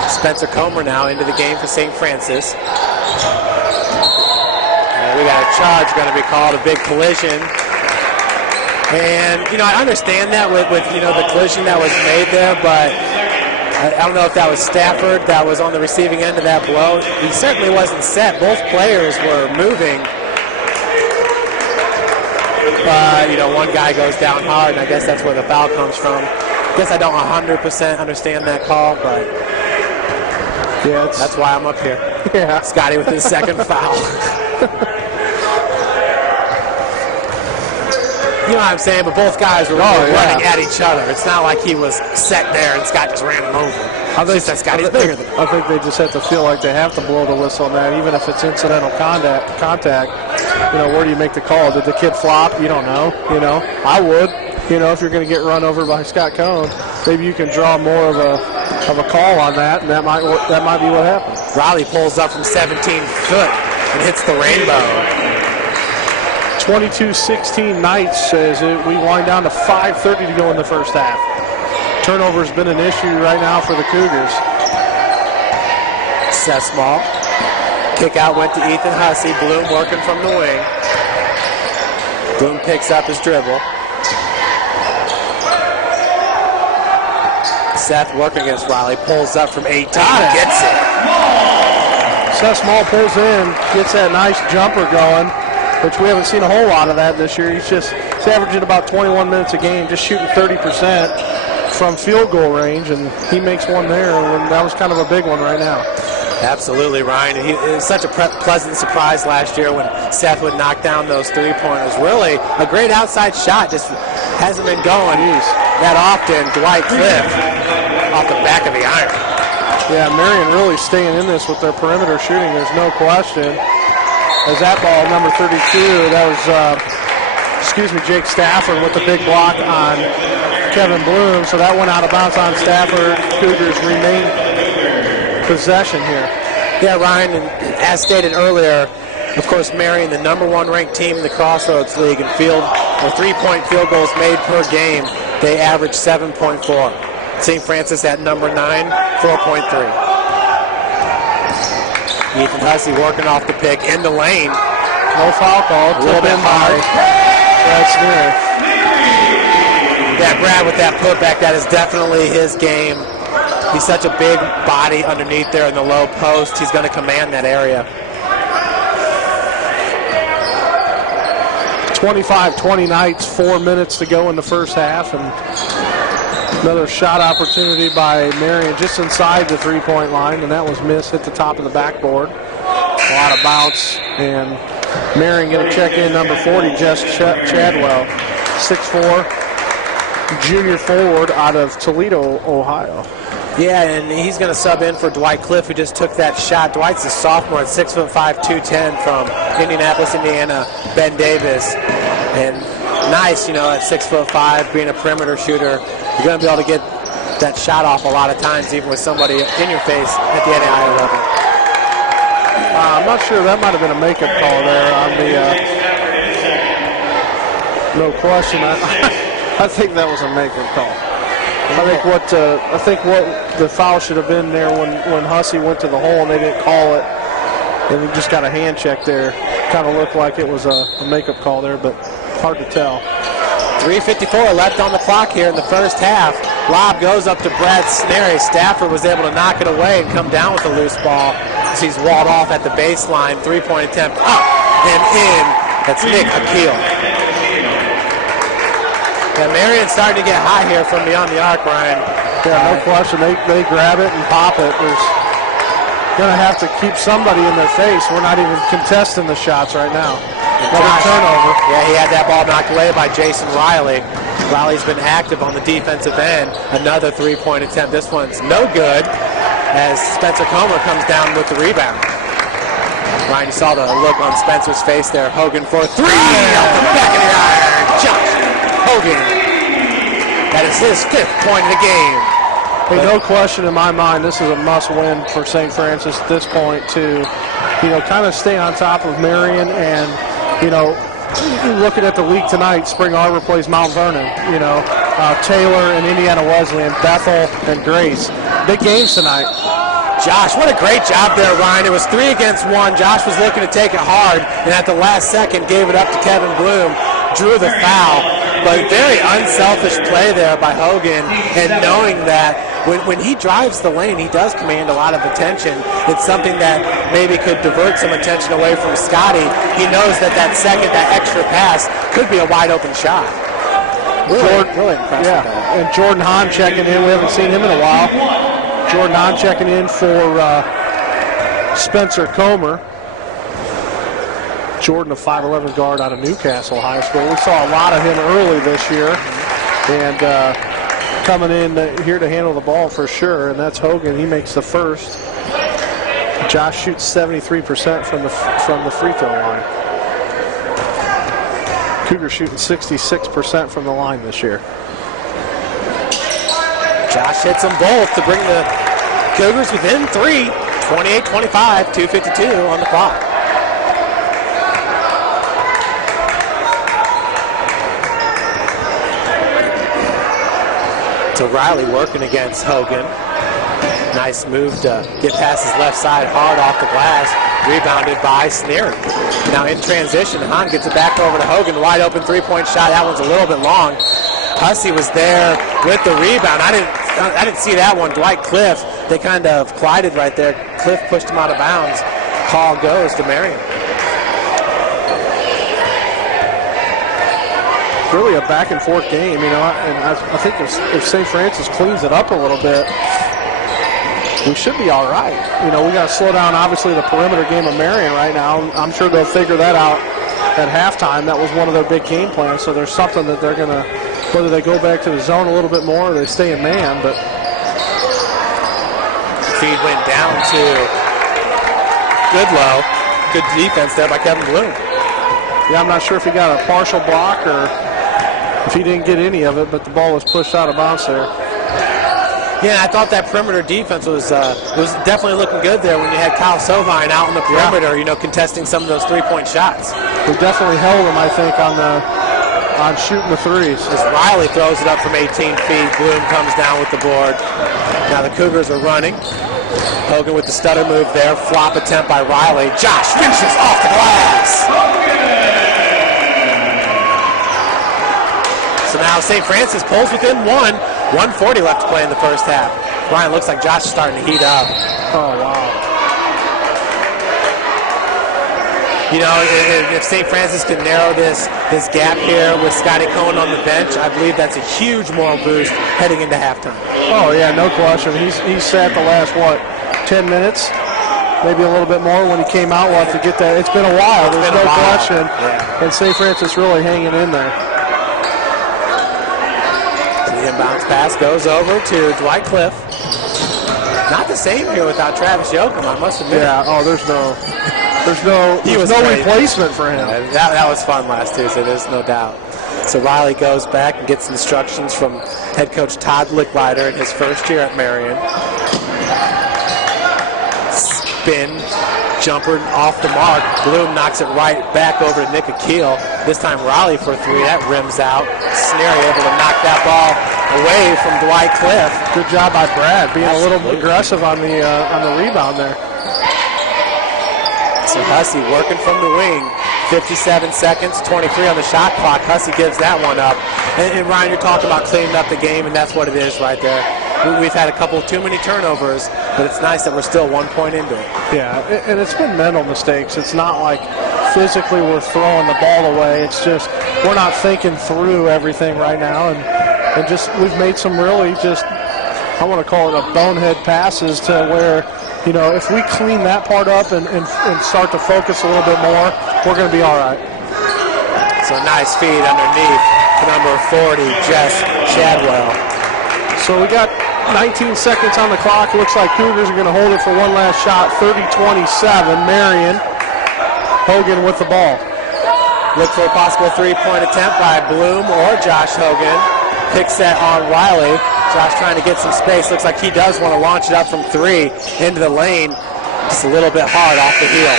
Spencer Comer now into the game for St. Francis. And we got a charge going to be called, a big collision. And, I understand that with the collision that was made there, but I don't know if that was Stafford that was on the receiving end of that blow. He certainly wasn't set. Both players were moving. But, one guy goes down hard, and I guess that's where the foul comes from. I guess I don't 100% understand that call, but yeah, that's why I'm up here. Yeah. Scotty with his second foul. You know what I'm saying? But both guys were running at each other. It's not like he was set there and Scott just ran him over. It's just that Scotty's bigger than him. I think they just have to feel like they have to blow the whistle on that, even if it's incidental contact. Where do you make the call? Did the kid flop? You don't know. I would. If you're going to get run over by Scott Cohn, maybe you can draw more of a call on that, and that might be what happened. Riley pulls up from 17 foot and hits the rainbow. 22-16 Knights as we wind down to 5:30 to go in the first half. Turnover's been an issue right now for the Cougars. Seth Small. Kick out went to Ethan Hussey. Bloom working from the wing. Bloom picks up his dribble. Seth working against Riley. Pulls up from 18. Gets it. Seth Small pulls in, gets that nice jumper going, which we haven't seen a whole lot of that this year. He's averaging about 21 minutes a game, just shooting 30% from field goal range, and he makes one there, and that was kind of a big one right now. Absolutely, Ryan. It was such a pleasant surprise last year when Seth would knock down those three-pointers. Really, a great outside shot. Just hasn't been going that often. Dwight Cliff off the back of the iron. Yeah, Marian really staying in this with their perimeter shooting. There's no question. As that ball, number 32, that was, Jake Stafford with the big block on Kevin Bloom. So that went out of bounds on Stafford. Cougars remain possession here. Yeah, Ryan, and as stated earlier, of course, Marian, the number 1 ranked team in the Crossroads League in three-point field goals made per game. They average 7.4. St. Francis at number 9, 4.3. Ethan Hussey working off the pick in the lane. No foul call. A little bit hard. That's near. Yeah, Brad with that putback, that is definitely his game. He's such a big body underneath there in the low post. He's going to command that area. 25-20 Knights, 4 minutes to go in the first half, and another shot opportunity by Marian just inside the three-point line, and that was missed, hit the top of the backboard. A lot of bounce, and Marian going to check in number 40, Jess Chadwell, 6'4", junior forward out of Toledo, Ohio. Yeah, and he's going to sub in for Dwight Cliff, who just took that shot. Dwight's a sophomore at 6'5", 210 from Indianapolis, Indiana, Ben Davis. And nice, you know, at 6'5", being a perimeter shooter, you're going to be able to get that shot off a lot of times, even with somebody in your face at the NAIA level. I'm not sure. That might have been a makeup call there on the. No question. I think that was a makeup call. I think what the foul should have been there when Hussey went to the hole and they didn't call it, and he just got a hand check there. Kind of looked like it was a makeup call there, but hard to tell. 3:54 left on the clock here in the first half. Lob goes up to Brad Snary. Stafford was able to knock it away and come down with a loose ball as he's walled off at the baseline. 3-point attempt up and in. That's Nick Akil. Yeah, Marian's starting to get high here from beyond the arc, Ryan. Yeah, no question. They grab it and pop it. There's going to have to keep somebody in their face. We're not even contesting the shots right now. Another turnover. Yeah, he had that ball knocked away by Jason Riley. Riley's been active on the defensive end. Another 3-point attempt. This one's no good as Spencer Comer comes down with the rebound. Ryan, you saw the look on Spencer's face there. Hogan for 3 off the back of the iron. Josh Hogan. That is his 5th point of the game. Hey, no question in my mind, this is a must-win for St. Francis at this point to, kind of stay on top of Marian and, looking at the league tonight, Spring Arbor plays Mount Vernon, Taylor and Indiana Wesleyan, Bethel and Grace. Big games tonight. Josh, what a great job there, Ryan. It was 3 against 1. Josh was looking to take it hard, and at the last second gave it up to Kevin Bloom, drew the foul. But very unselfish play there by Hogan, and knowing that when he drives the lane, he does command a lot of attention. It's something that maybe could divert some attention away from Scotty. He knows that extra pass could be a wide open shot. Really impressive. Yeah, and Jordan Hahn checking in. We haven't seen him in a while. Jordan Hahn checking in for Spencer Comer. Jordan, a 5'11" guard out of Newcastle High School. We saw a lot of him early this year, and coming in here to handle the ball for sure, and that's Hogan. He makes the first. Josh shoots 73% from the free throw line. Cougars shooting 66% from the line this year. Josh hits them both to bring the Cougars within 3, 28-25, 2:52 on the clock. So Riley working against Hogan. Nice move to get past his left side, hard off the glass, rebounded by Snary. Now in transition, Hahn gets it back over to Hogan, wide open 3-point shot. That one's a little bit long. Hussey was there with the rebound. I didn't see that one. Dwight Cliff, they kind of collided right there. Cliff pushed him out of bounds. Call goes to Marian. Really a back and forth game, and I think if St. Francis cleans it up a little bit, we should be all right. We got to slow down, obviously, the perimeter game of Marian right now. I'm sure they'll figure that out at halftime. That was one of their big game plans, so there's something that they're going to, whether they go back to the zone a little bit more or they stay in man, but feed went down to Goodlow. Good defense there by Kevin Bloom. Yeah, I'm not sure if he got a partial block or if he didn't get any of it, but the ball was pushed out of bounds there. Yeah, I thought that perimeter defense was definitely looking good there when you had Kyle Sovine out on the perimeter, contesting some of those 3-point shots. We definitely held him, I think, on on shooting the threes. As Riley throws it up from 18 feet, Bloom comes down with the board. Now the Cougars are running. Hogan with the stutter move there. Flop attempt by Riley. Josh finishes off the glass. So now St. Francis pulls within 140 left to play in the first half. Ryan, looks like Josh is starting to heat up. Oh, wow. You know, if St. Francis can narrow this gap here with Scotty Cohen on the bench, I believe that's a huge moral boost heading into halftime. Oh, yeah, no question. He's sat the last, 10 minutes? Maybe a little bit more when he came out. We'll have to get that. It's been a while. There's no question. Yeah. And St. Francis really hanging in there. The inbounds pass goes over to Dwight Cliff. Not the same here without Travis Yoakum, I must admit. Yeah, there's no replacement for him. That was fun last Tuesday, there's no doubt. So Riley goes back and gets instructions from head coach Todd Licklider in his first year at Marian. Spin, jumper off the mark. Bloom knocks it right back over to Nick Akeel. This time Riley for three. That rims out. Sneary able to knock that ball away from Dwight Cliff. Good job by Brad, being a little aggressive on the rebound there. So Hussey working from the wing. 57 seconds, 23 on the shot clock. Hussey gives that one up. And Ryan, you're talking about cleaning up the game, and that's what it is right there. We've had a couple too many turnovers, but it's nice that we're still 1 point into it. Yeah, and it's been mental mistakes. It's not like physically we're throwing the ball away. It's just we're not thinking through everything right now, and just we've made some really just, I want to call it a bonehead passes to where, you know, if we clean that part up and start to focus a little bit more, we're going to be all right. So nice feed underneath to number 40, Jess Chadwell. So we got 19 seconds on the clock. Looks like Cougars are going to hold it for one last shot. 30-27, Marian. Hogan with the ball. Look for a possible three-point attempt by Bloom or Josh Hogan. Pick set on Riley. Josh trying to get some space. Looks like he does want to launch it up from three into the lane. Just a little bit hard off the heel.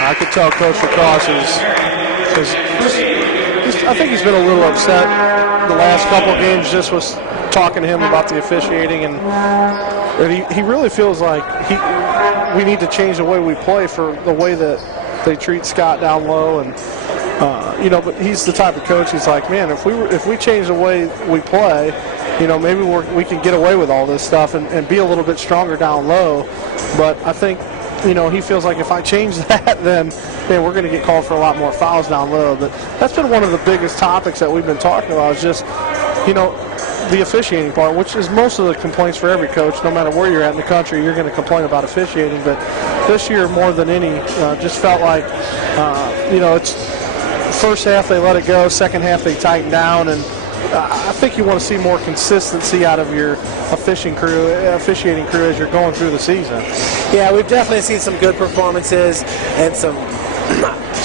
I could tell Coach Lacrosse I think he's been a little upset the last couple of games. Just was talking to him about the officiating, and he really feels like we need to change the way we play for the way that they treat Scott down low, and but he's the type of coach. He's like, man, if we change the way we play, maybe we can get away with all this stuff and be a little bit stronger down low. But I think he feels like if I change that, then we're going to get called for a lot more fouls down low. But that's been one of the biggest topics that we've been talking about, is just the officiating part, which is most of the complaints for every coach. No matter where you're at in the country, you're going to complain about officiating. But this year, more than any, just felt like, it's first half they let it go, second half they tighten down, and I think you want to see more consistency out of your officiating crew as you're going through the season. Yeah, we've definitely seen some good performances and some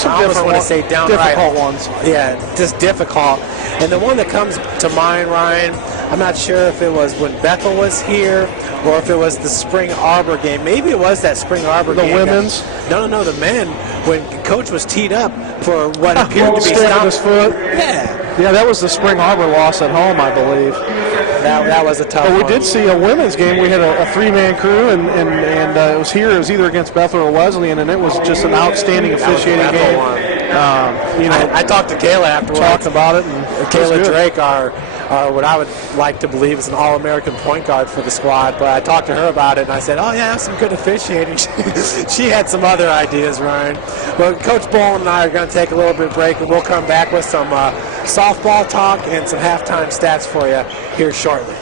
I almost want to say downright difficult ones. Yeah, just difficult. And the one that comes to mind, Ryan, I'm not sure if it was when Bethel was here or if it was the Spring Arbor game. Maybe it was that Spring Arbor game. The women's? No, the men, when Coach was teed up for what appeared to be his foot. Yeah, that was the Spring Arbor loss at home, I believe. That was a tough one. But we did see a women's game. We had a three-man crew, and it was here. It was either against Bethel or Wesleyan, and it was just an outstanding officiating game. I talked to Kayla afterwards. Talked about it. And Kayla Drake, our what I would like to believe is an All-American point guard for the squad. But I talked to her about it, and I said, oh, yeah, some good officiating. She had some other ideas, Ryan. But Coach Bowen and I are going to take a little bit of break, and we'll come back with some softball talk and some halftime stats for you here shortly.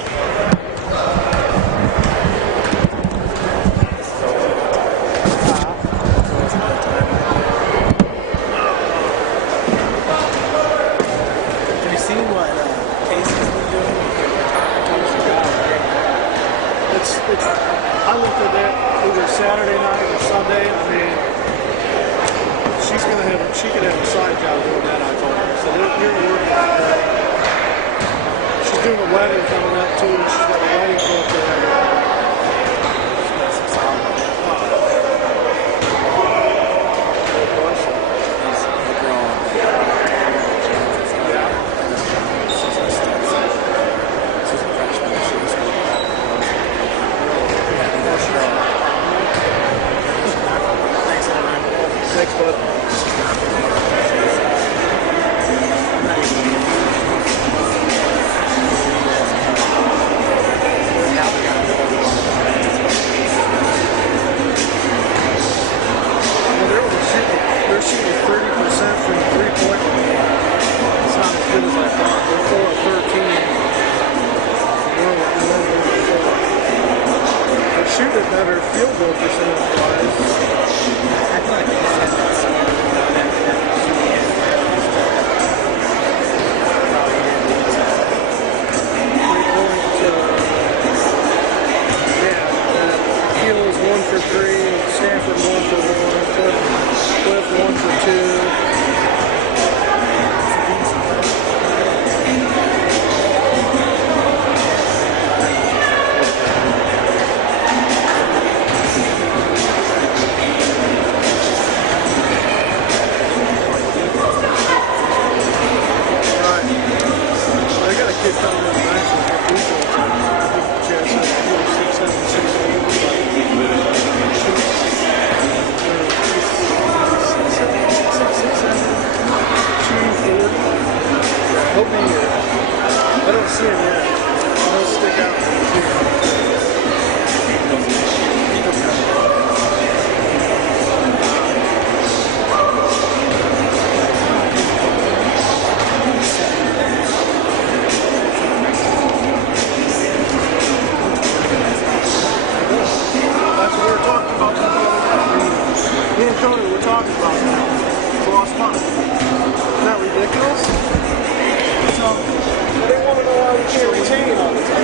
I looked at that either Saturday night or Sunday. I mean, she could have a side job doing that, I told her. So you're working on that. She's doing a wedding coming up too. She's got a wedding book there. shooting it better field goal percentage-wise. I feel like they just have that smart Keel is 1 for 3, Stanford 1 for 1, Cliff 1 for 2. I don't see him yet. He'll stick out. That's what we were talking about. Me and Tony were talking about that. We lost money. Isn't that ridiculous? So, they want to know why we can't retain all the time.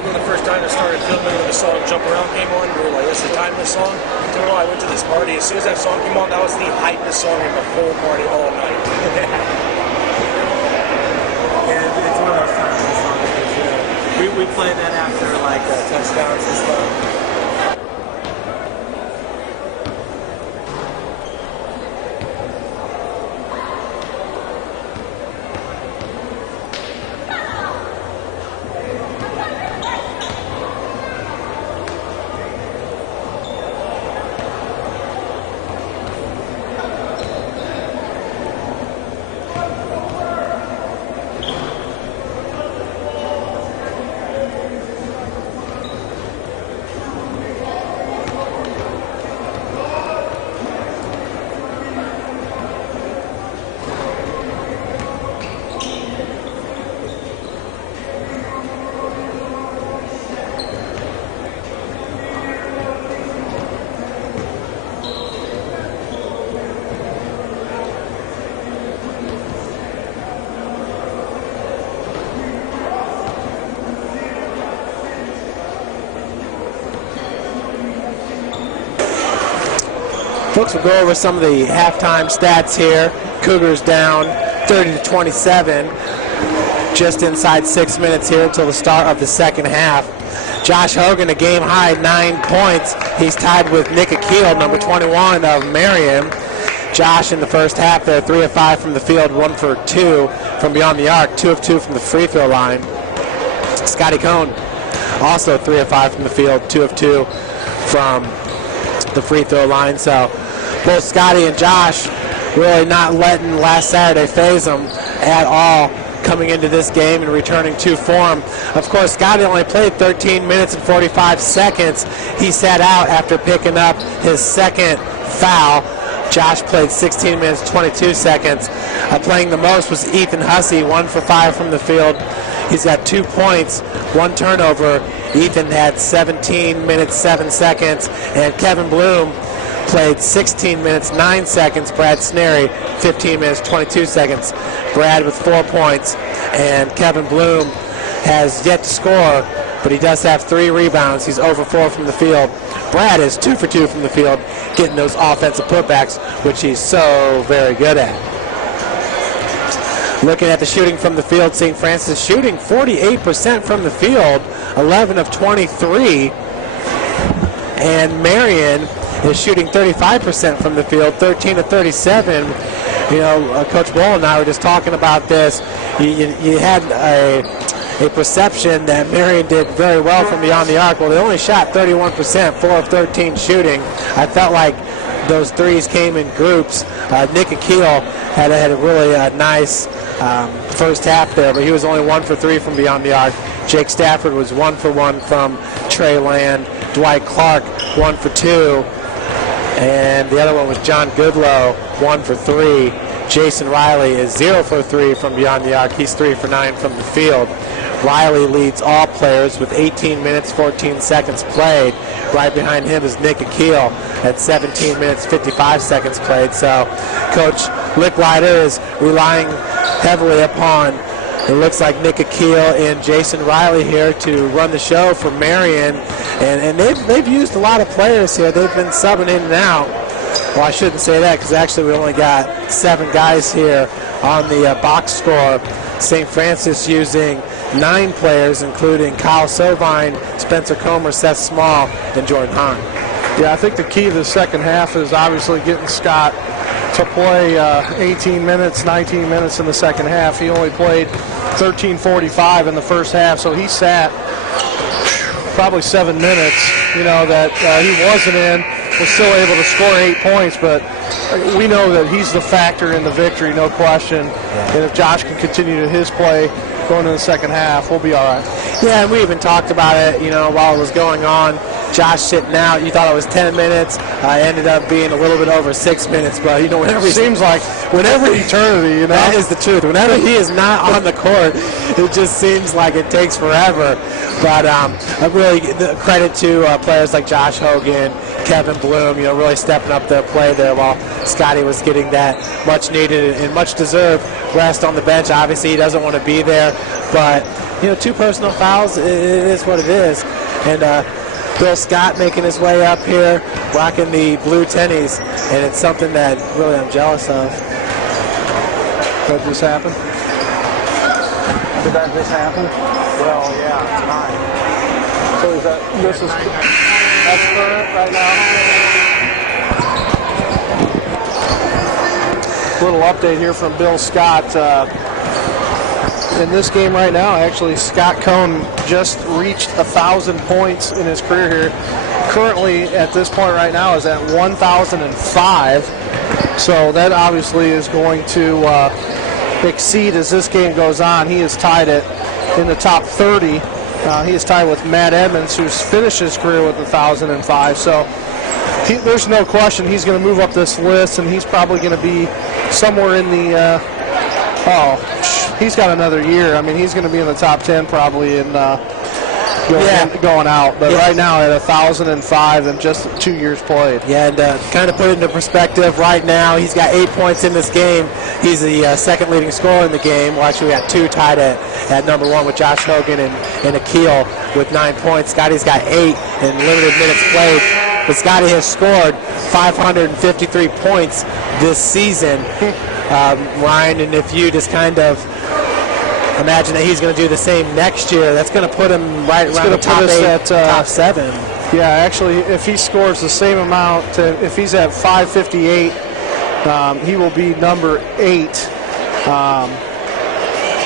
I remember the first time I started filming when the song Jump Around came on, we were like, that's the timeless song. So I went to this party. As soon as that song came on, that was the hypest song in the whole party all night. And it's one of those timeless songs for sure. We play that after like touchdowns and stuff. Folks, we'll go over some of the halftime stats here. Cougars down 30-27. Just inside 6 minutes here until the start of the second half. Josh Hogan, a game-high 9 points. He's tied with Nick Akeel, number 21 of Marian. Josh in the first half there, 3 of 5 from the field, 1 for 2 from beyond the arc, 2 of 2 from the free throw line. Scotty Cohn, also 3 of 5 from the field, 2 of 2 from the free throw line. So both Scotty and Josh really not letting last Saturday phase them at all coming into this game and returning to form. Of course, Scotty only played 13 minutes and 45 seconds. He sat out after picking up his second foul. Josh played 16 minutes 22 seconds. Playing the most was Ethan Hussey, 1 for 5 from the field. He's got 2 points, 1 turnover. Ethan had 17 minutes 7 seconds, and Kevin Bloom played 16 minutes 9 seconds. Brad Snary 15 minutes 22 seconds. Brad with 4 points, and Kevin Bloom has yet to score, but he does have 3 rebounds. He's over 4 from the field. Brad is 2 for 2 from the field, getting those offensive putbacks, which he's so very good at. Looking at the shooting from the field, St. Francis shooting 48% from the field, 11 of 23. And Marian is shooting 35% from the field, 13 of 37. You know, Coach Bowl and I were just talking about this. You had a perception that Marian did very well from beyond the arc. Well, they only shot 31%, 4 of 13 shooting. I felt like those threes came in groups. Nick Akeel had a really nice first half there, but he was only 1 for 3 from beyond the arc. Jake Stafford was 1 for 1 from Trey Land. Dwight Clark 1 for 2. And the other one was John Goodlow, 1 for 3. Jason Riley is 0 for 3 from beyond the arc. He's 3 for 9 from the field. Riley leads all players with 18 minutes, 14 seconds played. Right behind him is Nick Akeel at 17 minutes, 55 seconds played. So Coach Licklider is relying heavily upon, it looks like, Nick Akeel and Jason Riley here to run the show for Marian. And they've used a lot of players here. They've been subbing in and out. Well, I shouldn't say that, because actually we only got 7 guys here on the box score. St. Francis using 9 players, including Kyle Sovine, Spencer Comer, Seth Small, and Jordan Hahn. Yeah, I think the key to the second half is obviously getting Scott to play 18 minutes, 19 minutes in the second half. He only played 13:45 in the first half, so he sat probably 7 minutes, that he wasn't in, was still able to score 8 points, but we know that he's the factor in the victory, no question. And if Josh can continue to his play going into the second half, we'll be all right. Yeah, and we even talked about it, while it was going on. Josh sitting out. You thought it was 10 minutes. Ended up being a little bit over 6 minutes. But, whenever It seems like eternity, That is the truth. Whenever he is not on the court, it just seems like it takes forever. But really credit to players like Josh Hogan, Kevin Bloom, really stepping up their play there while Scotty was getting that much needed and much deserved rest on the bench. Obviously, he doesn't want to be there, but 2 personal fouls, it is what it is. And Bill Scott making his way up here, rocking the blue tennies, and it's something that really I'm jealous of. What just happened? Did that just happen? Well, yeah, tonight. So that's current right now? Little update here from Bill Scott. In this game right now, actually, Scott Cohn just reached 1,000 points in his career here. Currently, at this point right now, is at 1,005. So that obviously is going to exceed as this game goes on. He is tied in the top 30. He is tied with Matt Edmonds, who's finished his career with 1,005. So there's no question he's going to move up this list, and he's probably going to be somewhere in the he's got another year. I mean, he's going to be in the top 10 probably in going out. But right now at 1,005 and just 2 years played. Yeah, and kind of put it into perspective, right now he's got 8 points in this game. He's the second leading scorer in the game. Well, actually, we got 2 tied at number 1 with Josh Hogan and Akil with 9 points. Scotty's got 8 in limited minutes played. But Scotty has scored 553 points this season. Ryan, and if you just kind of imagine that he's going to do the same next year, that's going to put him right around the top 8, top 7. Yeah, actually, if he scores the same amount, if he's at 558, he will be number 8.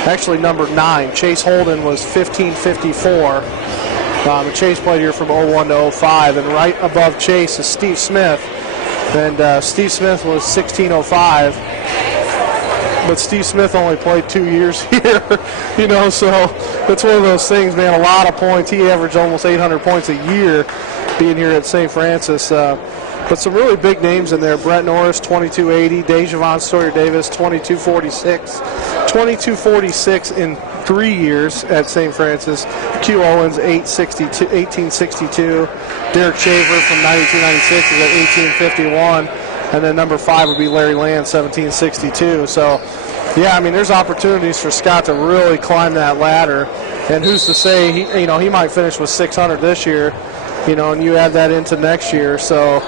Actually, number 9. Chase Holden was 1554. Chase played here from 01 to 05, and right above Chase is Steve Smith. And Steve Smith was 1605. But Steve Smith only played 2 years here, so it's one of those things, man, a lot of points. He averaged almost 800 points a year being here at St. Francis. But some really big names in there. Brett Norris, 2280. Dejavon Sawyer-Davis, 2246. 2246 in 3 years at St. Francis. Q Owens, 1862. Derek Shaver from 92-96 is at 1851. And then number 5 would be Larry Land, 1762. So, yeah, I mean, there's opportunities for Scott to really climb that ladder. And who's to say, he might finish with 600 this year, and you add that into next year. So,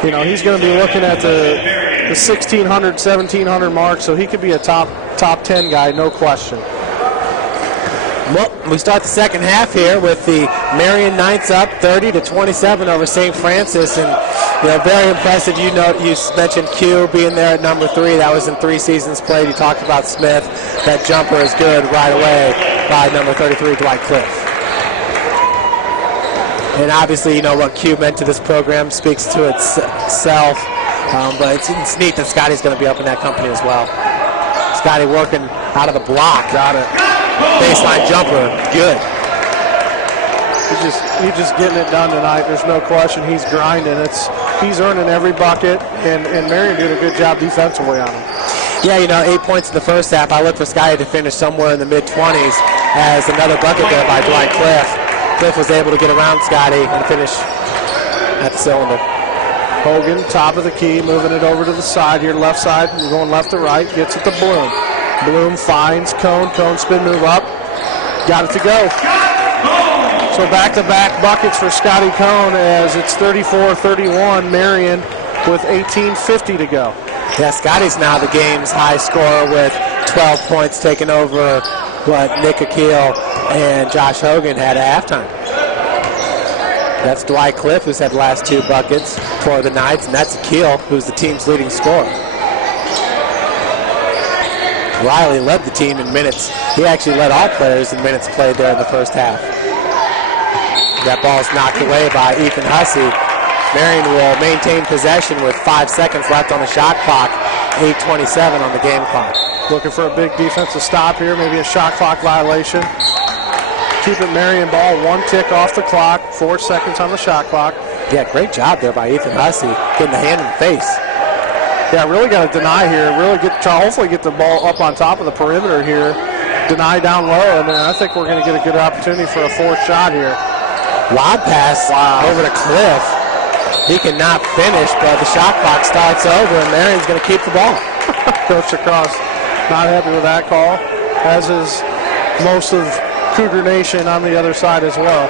he's going to be looking at the 1,600, 1,700 mark. So he could be a top 10 guy, no question. Well, we start the second half here with the Marian Knights up 30-27 over St. Francis, and very impressive. You mentioned Q being there at number 3. That was in 3 seasons played. You talked about Smith. That jumper is good right away by number 33, Dwight Cliff. And obviously, what Q meant to this program speaks to itself. But it's neat that Scotty's going to be up in that company as well. Scotty working out of the block. Got it. Baseline jumper, good. He's just getting it done tonight. There's no question. He's grinding. He's earning every bucket, and Marian did a good job defensively on him. Yeah, 8 points in the first half. I look for Scotty to finish somewhere in the mid-20s as another bucket there by Dwight Cliff. Cliff was able to get around Scotty and finish at the cylinder. Hogan, top of the key, moving it over to the side here, left side. We're going left to right. Gets it to Bloom. Bloom finds Cone. Cone spin move up. Got it to go. So back-to-back buckets for Scotty Cone as it's 34-31. Marian with 18:50 to go. Yeah, Scotty's now the game's high scorer with 12 points, taking over what Nick Akil and Josh Hogan had at halftime. That's Dwight Cliff, who's had the last 2 buckets for the Knights, and that's Akil, who's the team's leading scorer. Riley led the team in minutes. He actually led all players in minutes played there in the first half. That ball is knocked away by Ethan Hussey. Marian will maintain possession with 5 seconds left on the shot clock, 8:27 on the game clock. Looking for a big defensive stop here, maybe a shot clock violation. keeping Marian ball 1 tick off the clock, 4 seconds on the shot clock. Yeah, great job there by Ethan Hussey, getting the hand in the face. Yeah, really got to deny here. Really hopefully get the ball up on top of the perimeter here. Deny down low, and then I think we're going to get a good opportunity for a 4th shot here. Lob pass over to Cliff. He cannot finish, but the shot clock starts over, and Marian's going to keep the ball. Coach Lacrosse not happy with that call, as is most of Cougar Nation on the other side as well.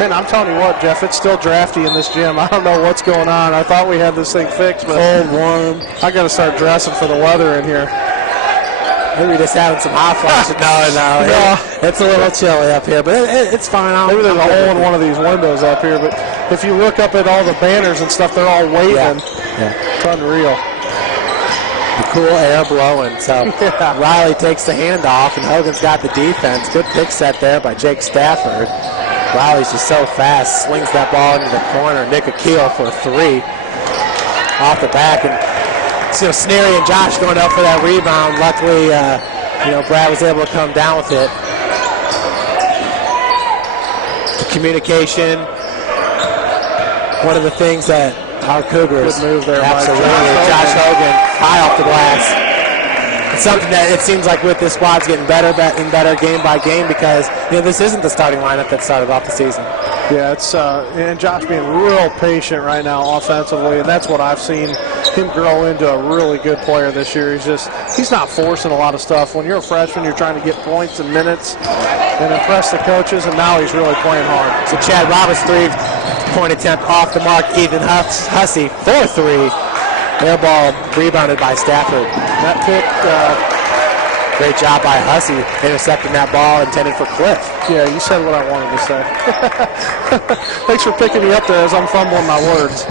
And I'm telling you what, Jeff, it's still drafty in this gym. I don't know what's going on. I thought we had this thing fixed, but cold, warm. I got to start dressing for the weather in here. Maybe just having some hot flashes. No. It's a little chilly up here, but it's fine. Maybe there's a hole in one of these windows up here, but if you look up at all the banners and stuff, they're all waving. Yeah. It's unreal. The cool air blowing. So Riley takes the handoff, and Hogan's got the defense. Good pick set there by Jake Stafford. Riley's just so fast, slings that ball into the corner. Nick Akeel for a 3 off the back, and Snary and Josh going up for that rebound. Luckily, Brad was able to come down with it. The communication, one of the things that our Cougars, good move there, absolutely. Josh Hogan, high off the glass. It's something that it seems like with this squad's getting better and better game by game, because this isn't the starting lineup that started off the season. Yeah, it's and Josh being real patient right now offensively, and that's what I've seen him grow into a really good player this year. He's not forcing a lot of stuff. When you're a freshman, you're trying to get points and minutes and impress the coaches, and now he's really playing hard. So Chad Roberts, 3-point attempt off the mark. Ethan Hussey, 4-3. Air ball rebounded by Stafford. That pick, great job by Hussey, intercepting that ball intended for Cliff. Yeah, you said what I wanted to say. Thanks for picking me up there as I'm fumbling my words.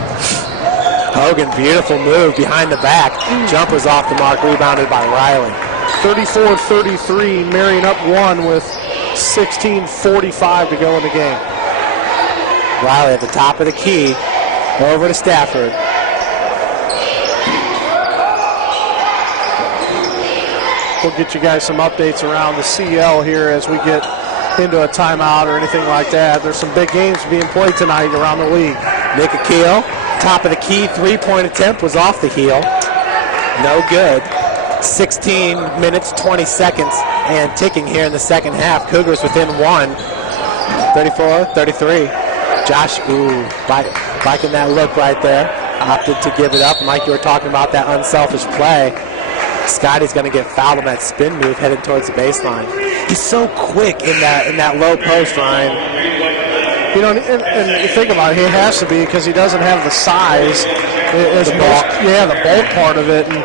Hogan, beautiful move behind the back. Jumpers off the mark, rebounded by Riley. 34-33, Marian up 1 with 16:45 to go in the game. Riley at the top of the key, over to Stafford. We'll get you guys some updates around the CL here as we get into a timeout or anything like that. There's some big games being played tonight around the league. Nick Akeel, top of the key, 3-point attempt was off the heel. No good. 16 minutes, 20 seconds, and ticking here in the second half. Cougars within 1. 34-33. Josh, liking that look right there. Opted to give it up. Mike, you were talking about that unselfish play. Scotty's going to get fouled on that spin move headed towards the baseline. He's so quick in that low post, Ryan. And you think about it, he has to be, because he doesn't have the size. The bulk. Yeah, the bulk part of it. And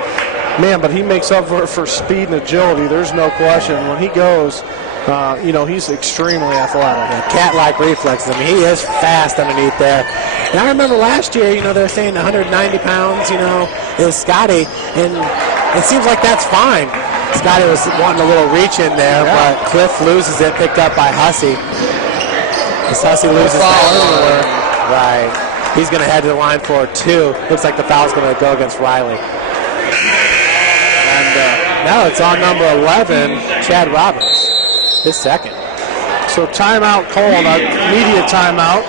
man, but he makes up for speed and agility. There's no question. When he goes, he's extremely athletic. Yeah, cat-like reflexes. I mean, he is fast underneath there. And I remember last year, they were saying 190 pounds, is Scotty, and it seems like that's fine. Scotty was wanting a little reach in there, but Cliff loses it, picked up by Hussey. As Hussey loses that, right. He's going to head to the line for 2. Looks like the foul's going to go against Riley. And now it's on number 11, Chad Roberts, his second. So timeout called, media timeout.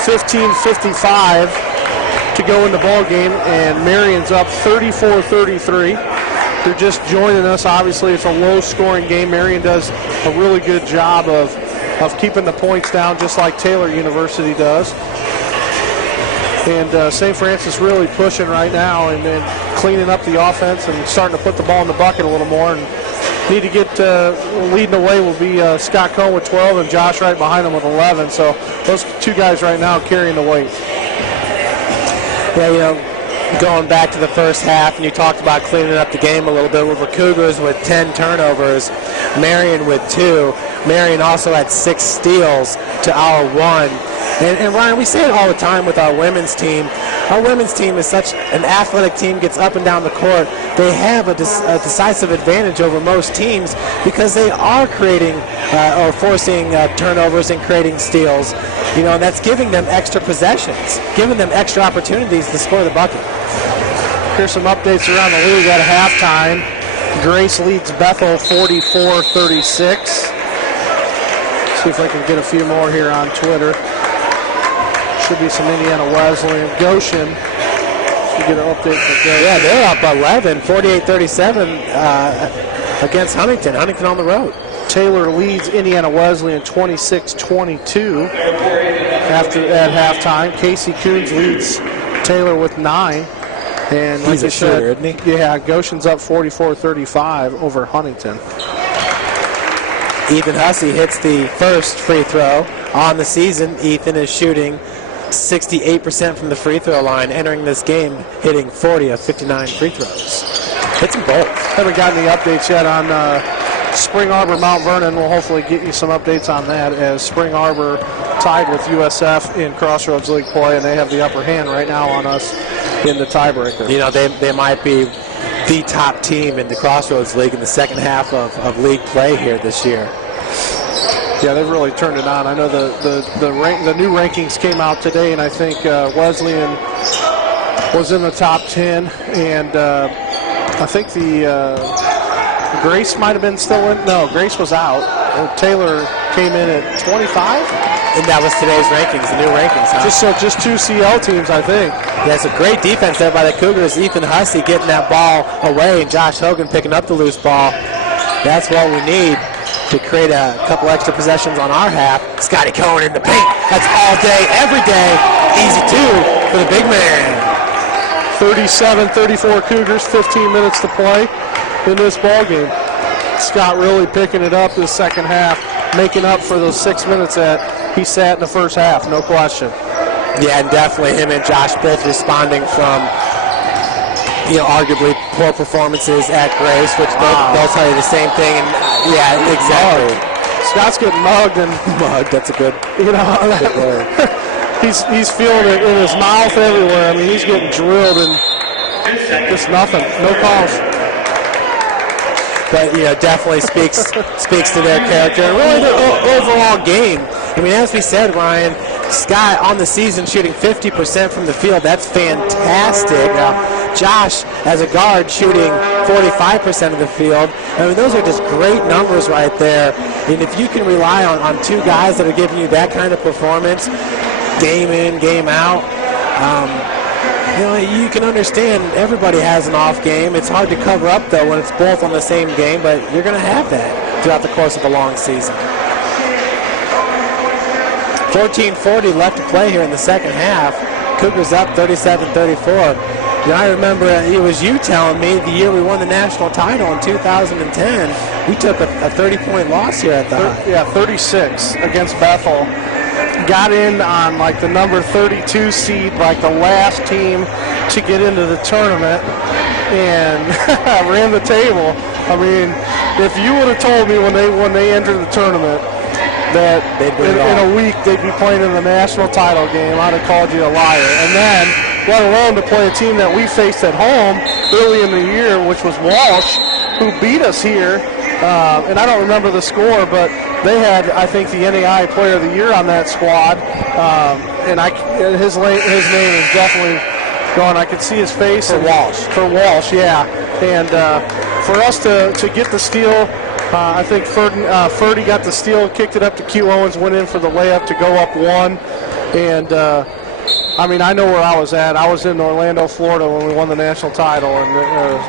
15:55 to go in the ball game, and Marian's up 34-33. They're just joining us. Obviously, it's a low-scoring game. Marian does a really good job of keeping the points down, just like Taylor University does. And St. Francis really pushing right now and cleaning up the offense and starting to put the ball in the bucket a little more. And need to get leading the way will be Scott Cohn with 12 and Josh right behind him with 11. So those 2 guys right now carrying the weight. Yeah, going back to the first half, and you talked about cleaning up the game a little bit with the Cougars with 10 turnovers, Marian with 2. Marian also had 6 steals to our 1. And Ryan, we say it all the time with our women's team. Our women's team is such an athletic team, gets up and down the court. They have a decisive advantage over most teams because they are creating or forcing turnovers and creating steals. And that's giving them extra possessions, giving them extra opportunities to score the bucket. Here's some updates around the league at halftime. Grace leads Bethel 44-36. See if I can get a few more here on Twitter. Should be some Indiana Wesleyan. Goshen. We get an update for Goshen. Yeah, they're up 11, 48-37 against Huntington. Huntington on the road. Taylor leads Indiana Wesleyan 26-22 at halftime. Casey Coons leads Taylor with 9. And like He's a shooter, isn't he? Yeah, Goshen's up 44-35 over Huntington. Ethan Hussey hits the first free throw on the season. Ethan is shooting 68% from the free throw line, entering this game hitting 40 of 59 free throws. Hits them both. Haven't gotten any updates yet on Spring Arbor Mount Vernon. We'll hopefully get you some updates on that, as Spring Arbor tied with USF in Crossroads League play, and they have the upper hand right now on us in the tiebreaker. You know, they might be the top team in the Crossroads League in the second half of league play here this year. Yeah, they've really turned it on. I know the new rankings came out today, and I think Wesleyan was in the top 10, and I think the Grace might have been still in. No, Grace was out. Taylor came in at 25. And that was today's rankings, the new rankings. Huh? Just 2 CL teams, I think. Yeah, it's a great defense there by the Cougars. Ethan Hussey getting that ball away, and Josh Hogan picking up the loose ball. That's what we need to create a couple extra possessions on our half. Scotty Cohen in the paint. That's all day, every day. Easy 2 for the big man. 37-34 Cougars, 15 minutes to play in this ball game. Scott really picking it up this second half, making up for those 6 minutes that he sat in the first half, no question. Yeah, and definitely him and Josh both responding from, arguably poor performances at Grace, which they'll tell you the same thing. And yeah, exactly. Scott's getting mugged and mugged. That's a good. Good word. he's feeling it in his mouth everywhere. I mean, he's getting drilled and just nothing, no calls. But definitely speaks to their character and really the overall game. I mean, as we said, Ryan, Scott on the season shooting 50% from the field. That's fantastic. Josh, as a guard, shooting 45% of the field. I mean, those are just great numbers right there. And if you can rely on 2 guys that are giving you that kind of performance, game in, game out, you can understand everybody has an off game. It's hard to cover up, though, when it's both on the same game, but you're going to have that throughout the course of a long season. 14:40 left to play here in the second half. Cougars up 37-34. I remember it was you telling me the year we won the national title in 2010, we took a 30-point loss here at the high. Yeah, 36 against Bethel. Got in on like the number 32 seed, like the last team to get into the tournament, and ran the table. I mean, if you would have told me when they entered the tournament that in a week they'd be playing in the national title game, I'd have called you a liar. And then, let alone to play a team that we faced at home early in the year, which was Walsh, who beat us here. And I don't remember the score, but they had, I think, the NAI Player of the Year on that squad. And his name is definitely gone. I could see his face. For Walsh. For Walsh, yeah. And for us to get the steal, I think Ferdy got the steal, kicked it up to Q Owens, went in for the layup to go up 1. And, I mean, I know where I was at. I was in Orlando, Florida when we won the national title. And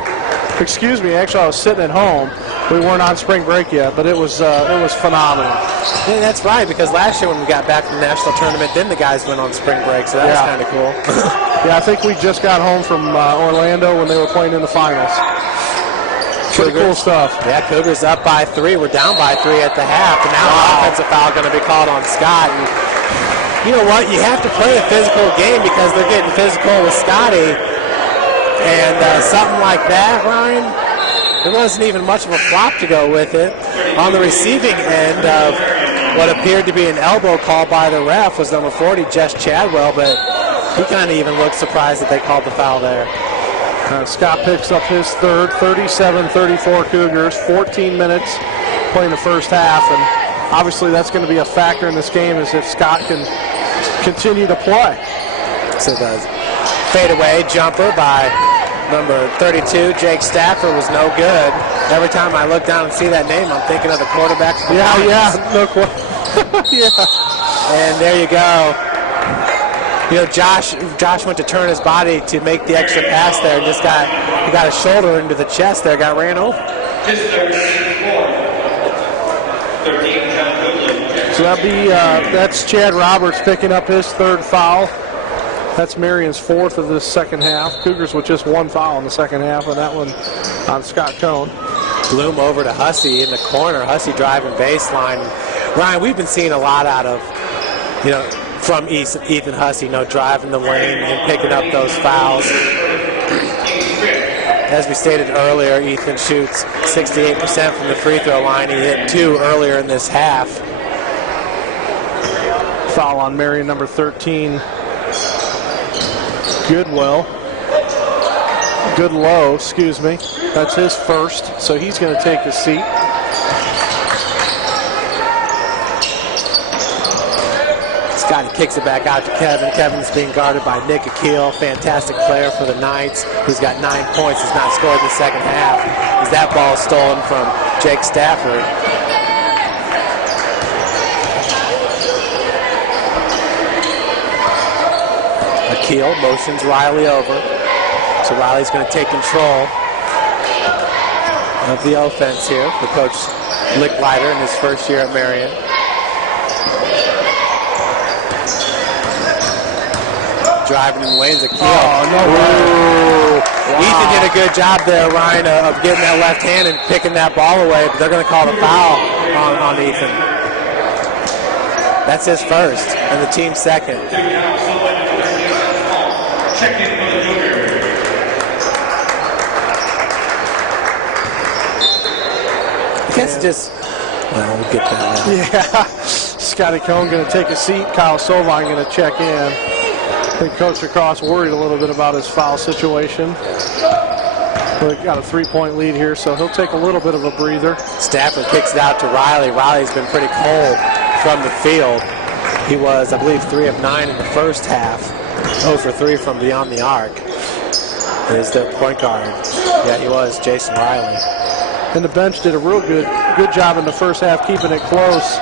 excuse me, actually I was sitting at home. We weren't on spring break yet, but it was phenomenal. Yeah, that's right, because last year when we got back from the national tournament, then the guys went on spring break, so that was kind of cool. Yeah, I think we just got home from Orlando when they were playing in the finals. Pretty cool stuff. Yeah, Cougars up by 3. We're down by 3 at the half, and now an offensive foul going to be called on Scott. And you know what? You have to play a physical game because they're getting physical with Scotty. And something like that, Ryan, there wasn't even much of a flop to go with it. On the receiving end of what appeared to be an elbow call by the ref was number 40, Jess Chadwell, but he kind of even looked surprised that they called the foul there. Scott picks up his third, 37-34 Cougars, 14 minutes playing the first half, and obviously that's going to be a factor in this game as if Scott can continue to play. So it does. Fadeaway jumper by number 32, Jake Stafford, was no good. Every time I look down and see that name, I'm thinking of the quarterback. Yeah, no Yeah. And there you go. You know, Josh went to turn his body to make the extra pass there, and just got a shoulder into the chest there, got ran over. So that's Chad Roberts picking up his third foul. That's Marian's fourth of this second half. Cougars with just one foul in the second half, and that one on Scott Cohn. Bloom over to Hussey in the corner. Hussey driving baseline. Ryan, we've been seeing a lot out of, from Ethan Hussey, driving the lane and picking up those fouls. As we stated earlier, Ethan shoots 68% from the free throw line. He hit 2 earlier in this half. Foul on Marian, number 13. Goodlow, excuse me. That's his first, so he's going to take his seat. Scotty kicks it back out to Kevin. Kevin's being guarded by Nick Akil, fantastic player for the Knights, who's got 9 points, has not scored in the second half. As that ball stolen from Jake Stafford. Akil motions Riley over. So Riley's going to take control of the offense here for Coach Licklider in his first year at Marian. Driving in lanes, Akil. Oh, no way. Wow. Ethan did a good job there, Ryan, of getting that left hand and picking that ball away, but they're going to call the foul on Ethan. That's his first, and the team's second. I guess we'll get that. Yeah. Scotty Cohn going to take a seat. Kyle Sovine going to check in. I think Coach Lacrosse worried a little bit about his foul situation. We've got a 3-point lead here, so he'll take a little bit of a breather. Stafford kicks it out to Riley. Riley's been pretty cold from the field. He was, I believe, 3 of 9 in the first half. 0 for 3 from beyond the arc. Is their point guard. Yeah, he was, Jason Riley. And the bench did a real good job in the first half, keeping it close.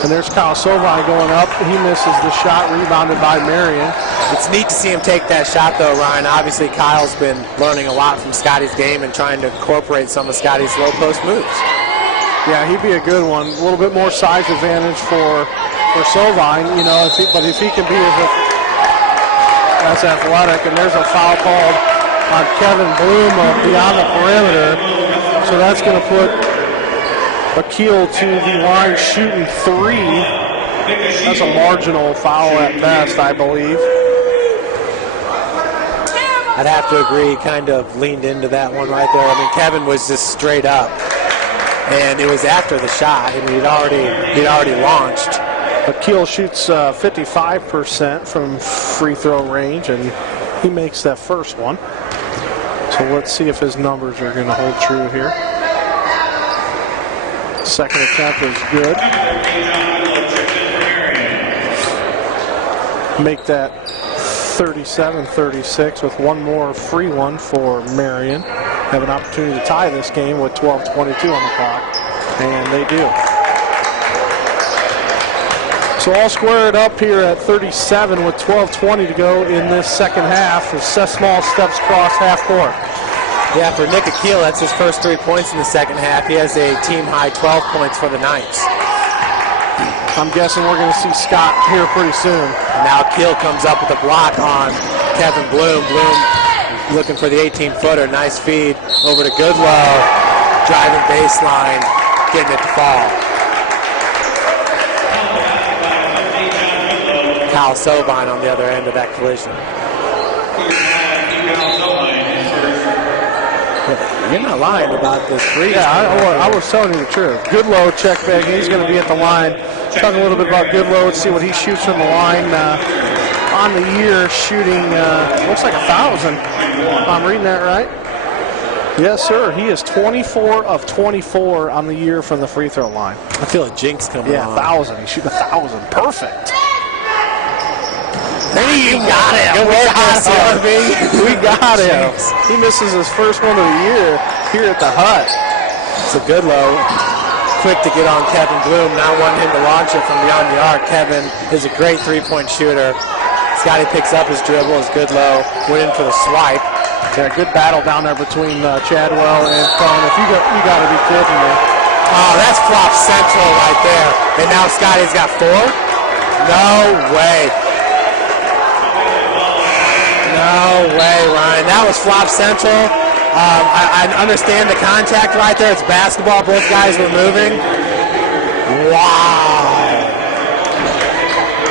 And there's Kyle Sovine going up. He misses the shot, rebounded by Marian. It's neat to see him take that shot, though, Ryan. Obviously, Kyle's been learning a lot from Scotty's game and trying to incorporate some of Scotty's low post moves. Yeah, he'd be a good one. A little bit more size advantage for Sovine, but if he can be as athletic. And there's a foul called on Kevin Bloom beyond the perimeter. So that's going to put Akil to the line shooting 3. That's a marginal foul at best, I believe. I'd have to agree. He kind of leaned into that one right there. I mean, Kevin was just straight up, and it was after the shot, and he'd already launched. Akil shoots 55% from free throw range, and he makes that first one. So let's see if his numbers are going to hold true here. Second attempt is good. Make that 37-36 with one more free one for Marian. Have an opportunity to tie this game with 12:22 on the clock, and they do. So all squared up here at 37 with 12:20 to go in this second half as Seth Small steps across half court. Yeah, for Nick Akil, that's his first 3 points in the second half. He has a team-high 12 points for the Knights. I'm guessing we're going to see Scott here pretty soon. Now Akil comes up with a block on Kevin Bloom. Bloom looking for the 18-footer. Nice feed over to Goodlow. Driving baseline, getting it to fall. Kyle Sovine on the other end of that collision. You're not lying about this free. Yeah, I was telling you the truth. Goodlow check back. He's going to be at the line. Talk a little bit about Goodlow. Let's see what he shoots from the line. On the year, shooting looks like 1,000. I'm reading that right? Yes, sir. He is 24 of 24 on the year from the free throw line. I feel a jinx coming on. Yeah, 1,000. He's shooting 1,000. Perfect. Hey, you got him. We got him. He misses his first one of the year here at the Hut. So Goodlow quick to get on Kevin Bloom, not wanting him to launch it from beyond the arc. Kevin is a great three-point shooter. Scotty picks up his dribble, is good low, went in for the swipe. Yeah, good battle down there between Chadwell and Cohn. If you got to be kidding me. Oh, that's flop central right there. And now Scotty's got 4? No way. No way, Ryan. That was flop central. I understand the contact right there. It's basketball. Both guys were moving. Wow.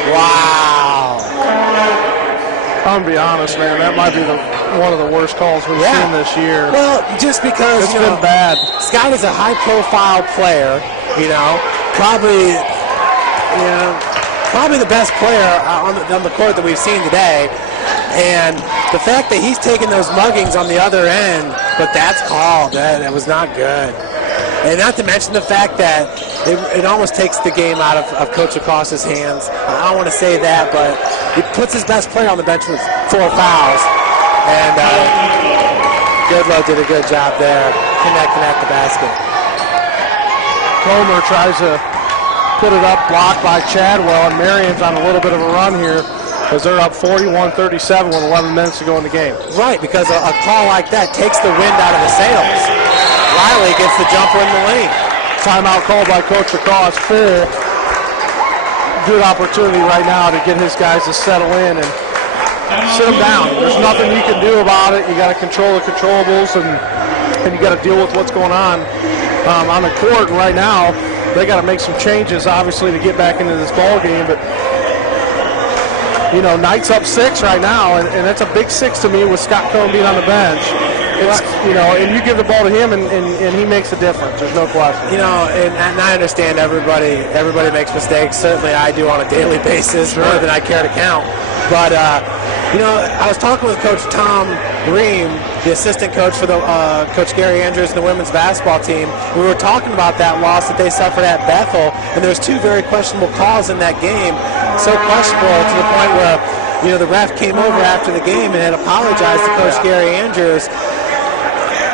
Wow. I'm going to be honest, man. That might be one of the worst calls we've seen this year. Well, just because it's been bad. Scott is a high-profile player, probably the best player on the court that we've seen today. And the fact that he's taking those muggings on the other end, but that's called. That was not good. And not to mention the fact that it almost takes the game out of Coach Acosta's hands. I don't want to say that, but it puts his best player on the bench with 4 fouls. And Goodlow did a good job there. Connect the basket. Comer tries to put it up, blocked by Chadwell, and Marian's on a little bit of a run here as they're up 41-37 with 11 minutes to go in the game. Right, because a call like that takes the wind out of the sails. Riley gets the jumper in the lane. Timeout called by Coach Acosta. Full good opportunity right now to get his guys to settle in and sit them down. There's nothing you can do about it. You got to control the controllables, and you got to deal with what's going on the court right now. They got to make some changes, obviously, to get back into this ball game. But Knight's up 6 right now, and that's a big 6 to me with Scott Cohn being on the bench. It's, and you give the ball to him, and he makes a difference. There's no question. And I understand everybody makes mistakes. Certainly I do on a daily basis, more than I care to count. But, I was talking with Coach Tom Ream, the assistant coach for the Coach Gary Andrews and the women's basketball team. We were talking about that loss that they suffered at Bethel, and there's 2 very questionable calls in that game. So questionable to the point where, the ref came over after the game and had apologized to Coach Gary Andrews.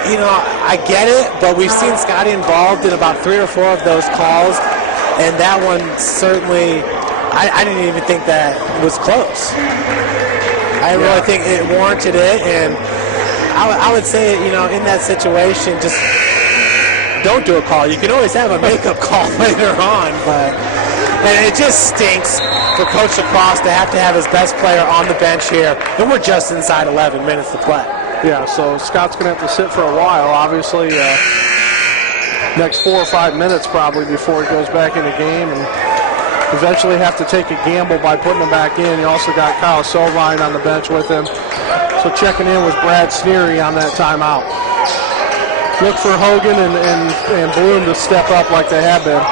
I get it, but we've seen Scotty involved in about 3 or 4 of those calls, and that one certainly, I didn't even think that was close. I really think it warranted it, and I would say, in that situation, just don't do a call. You can always have a makeup call later on, and it just stinks for Coach Lacrosse to have his best player on the bench here, and we're just inside 11 minutes to play. Yeah, so Scott's going to have to sit for a while, obviously. Next 4 or 5 minutes probably before he goes back in the game, and eventually have to take a gamble by putting him back in. You also got Kyle Solvine on the bench with him. So checking in was Brad Sneary on that timeout. Look for Hogan and Bloom to step up like they have been.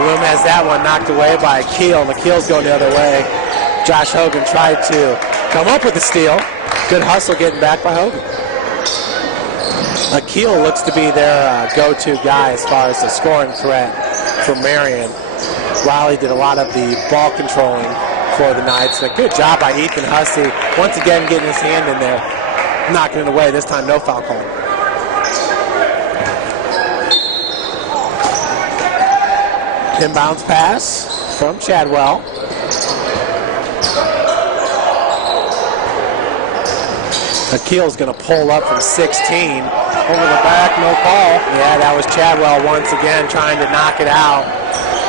Bloom has that one knocked away by Akeel, and Akeel's going the other way. Josh Hogan tried to come up with the steal. Good hustle getting back by Hogan. Akeel looks to be their go-to guy as far as the scoring threat for Marian. Riley did a lot of the ball controlling for the Knights. A good job by Ethan Hussey. Once again getting his hand in there, knocking it away. This time no foul call. Inbounds pass from Chadwell. Akeel's going to pull up from 16. Over the back, no call. Yeah, that was Chadwell once again trying to knock it out,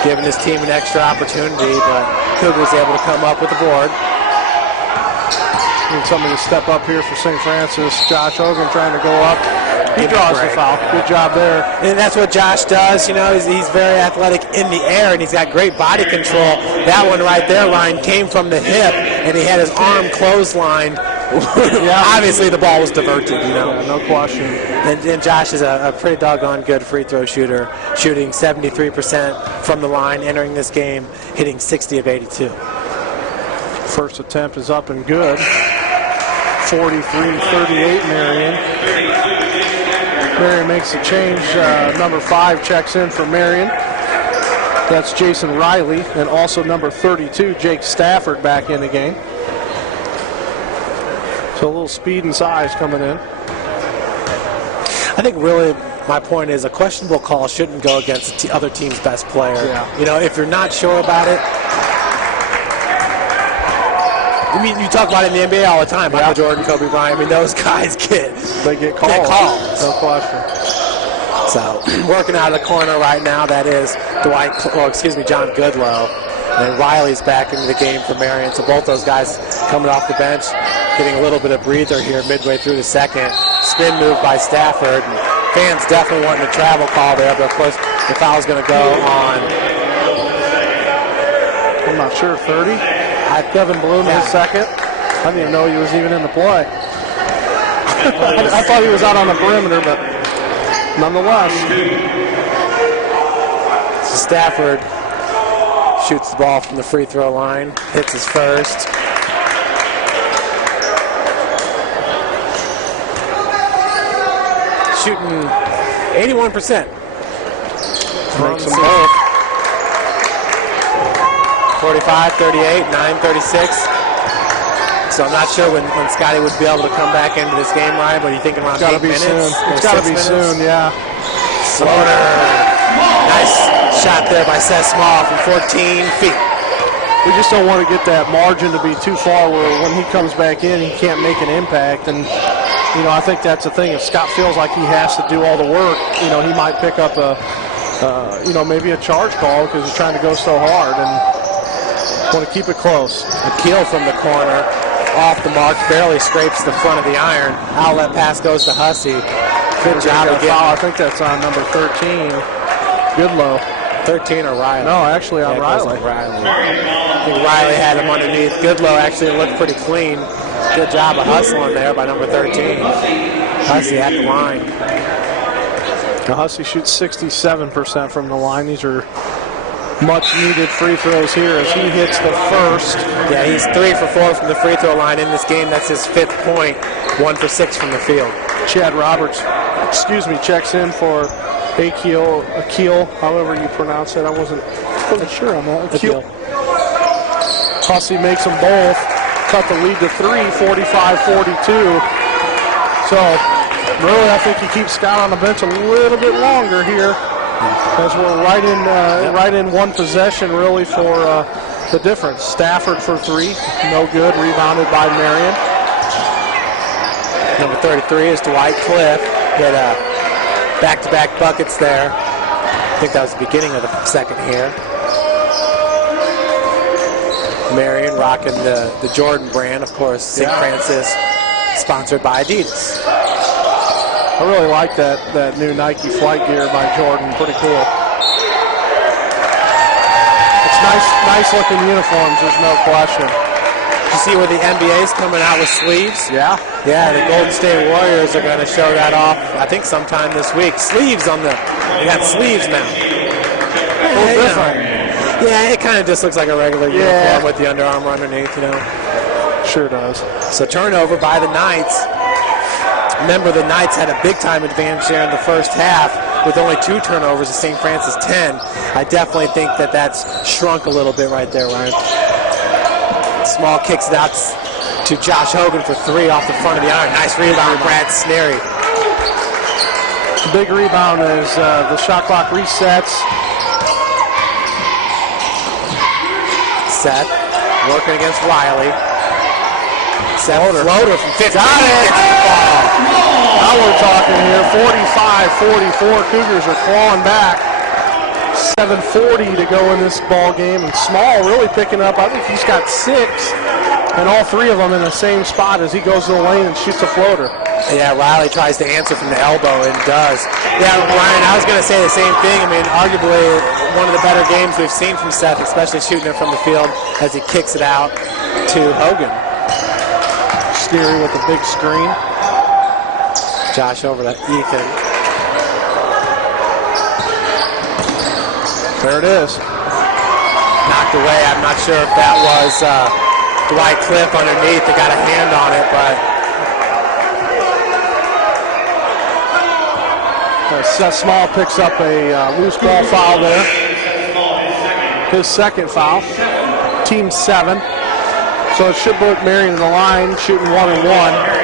giving his team an extra opportunity, but Cougar was able to come up with the board. Need somebody to step up here for St. Francis. Josh Hogan trying to go up. He draws the foul. Good job there. And that's what Josh does. He's very athletic in the air, and he's got great body control. That one right there, Ryan, came from the hip, and he had his arm clotheslined. Obviously the ball was diverted, Yeah, no question. And Josh is a pretty doggone good free throw shooter, shooting 73% from the line, entering this game, hitting 60 of 82. First attempt is up and good. 43-38 Marian. Marian makes a change. Number 5 checks in for Marian. That's Jason Riley, and also number 32, Jake Stafford, back in the game. So a little speed and size coming in. I think really my point is a questionable call shouldn't go against the other team's best player. Yeah. You know, if you're not sure about it, I mean, you talk about it in the NBA all the time. Michael Jordan, Kobe Bryant. I mean, those guys get calls. No question. So working out of the corner right now, that is John Goodlow. And Riley's back into the game for Marian. So both those guys coming off the bench, getting a little bit of breather here midway through the second. Spin move by Stafford. And fans definitely wanting a travel call there, but of course the foul's going to go on. I'm not sure, 30? Kevin Bloom in second. I didn't even know he was even in the play. I thought he was out on the perimeter, but nonetheless. So Stafford shoots the ball from the free throw line, hits his first. Shooting 81%. Makes them both. 45, 38, 9, 36. So I'm not sure when Scotty would be able to come back into this game, Ryan, but you thinking around 8 minutes? It's got to be soon, yeah. Floater. Nice shot there by Seth Small from 14 feet. We just don't want to get that margin to be too far where when he comes back in, he can't make an impact. And, you know, I think that's the thing. If Scott feels like he has to do all the work, you know, he might pick up maybe a charge call because he's trying to go so hard. And want to keep it close. Akil from the corner, off the mark, barely scrapes the front of the iron. Outlet pass goes to Hussey. Good job again. I think that's on number 13, Goodlow. 13 or Riley? No, actually on Riley. I think Riley had him underneath. Goodlow actually looked pretty clean. Good job of hustling there by number 13. Hussey at the line. Now Hussey shoots 67% from the line. These are much needed free throws here as he hits the first. Yeah, he's 3 for 4 from the free throw line in this game. That's his 5th point. 1 for 6 from the field. Chad Roberts, checks in for Akil, however you pronounce it. I wasn't sure on that. Akil. Hussey makes them both. Cut the lead to 3, 45-42. So, really, I think he keeps Scott on the bench a little bit longer here. As we're right in one possession, really, for the difference. Stafford for 3, no good. Rebounded by Marian. Number 33 is Dwight Cliff. He had back-to-back buckets there. I think that was the beginning of the second here. Marian rocking the Jordan brand, of course. St. Francis, sponsored by Adidas. I really like that new Nike flight gear by Jordan. Pretty cool. It's nice looking uniforms, there's no question. You see where the NBA's coming out with sleeves? Yeah. Yeah, the Golden State Warriors are going to show that off, I think, sometime this week. Sleeves on they got sleeves now. A little different. Yeah, it kind of just looks like a regular uniform with the Under Armour underneath, you know. Sure does. So turnover by the Knights. Remember, the Knights had a big-time advantage there in the first half with only 2 turnovers to St. Francis 10. I definitely think that's shrunk a little bit right there, Ryan. Small kicks it out to Josh Hogan for 3 off the front of the iron. Nice rebound, Brad Snary. The big rebound as the shot clock resets. Seth working against Riley. Seth floater from 50. Got it! Now we're talking here. 45-44. Cougars are clawing back. 7:40 to go in this ball game, and Small really picking up. I think he's got 6, and all 3 of them in the same spot as he goes to the lane and shoots a floater. Yeah, Riley tries to answer from the elbow and does. Yeah, Ryan, I was going to say the same thing. I mean, arguably one of the better games we've seen from Seth, especially shooting it from the field as he kicks it out to Hogan. Steery with the big screen. Josh over to Ethan. There it is. Knocked away. I'm not sure if that was Dwight Cliff underneath that got a hand on it, but Seth Small picks up a loose ball foul there. His second foul. Team 7. So it should put Marian in the line, shooting 1-1.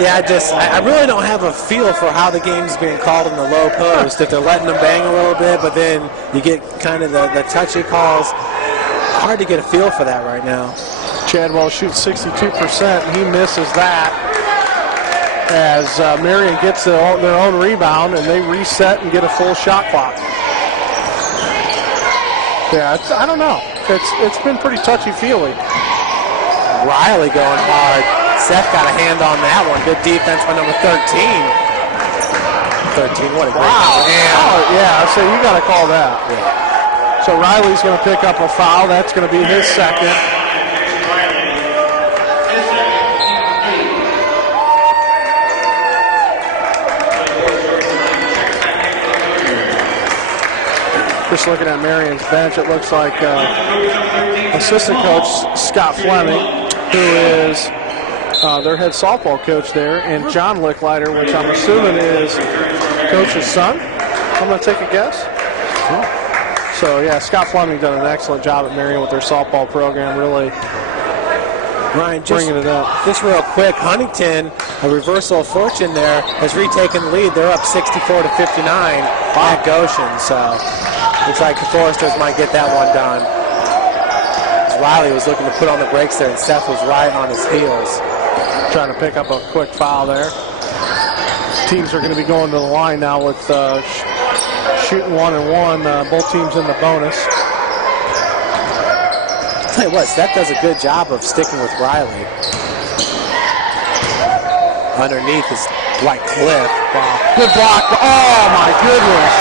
Yeah, I really don't have a feel for how the game's being called in the low post. If they're letting them bang a little bit, but then you get kind of the touchy calls. Hard to get a feel for that right now. Chadwell shoots 62%, and he misses that as Marian gets their own rebound, and they reset and get a full shot clock. Yeah, I don't know. It's been pretty touchy-feely. Riley going hard. Seth got a hand on that one. Good defense by number 13. 13, what a great Yeah, so you got to call that. Yeah. So Riley's going to pick up a foul. That's going to be his second. Just looking at Marian's bench, it looks like assistant coach Scott Fleming, who is their head softball coach there, and John Licklider, which I'm assuming is coach's son. I'm going to take a guess. So, yeah, Scott Fleming done an excellent job at Marian with their softball program, really Ryan, bringing it up. Just real quick, Huntington, a reversal of fortune there, has retaken the lead. They're up 64 to 59 at Goshen, so looks like the Foresters might get that one done. Riley was looking to put on the brakes there, and Seth was right on his heels. Trying to pick up a quick foul there. Teams are going to be going to the line now with shooting 1-1. Both teams in the bonus. I'll tell you what, Seth does a good job of sticking with Riley. Underneath is Dwight Cliff. Wow. Good block. Oh, my goodness.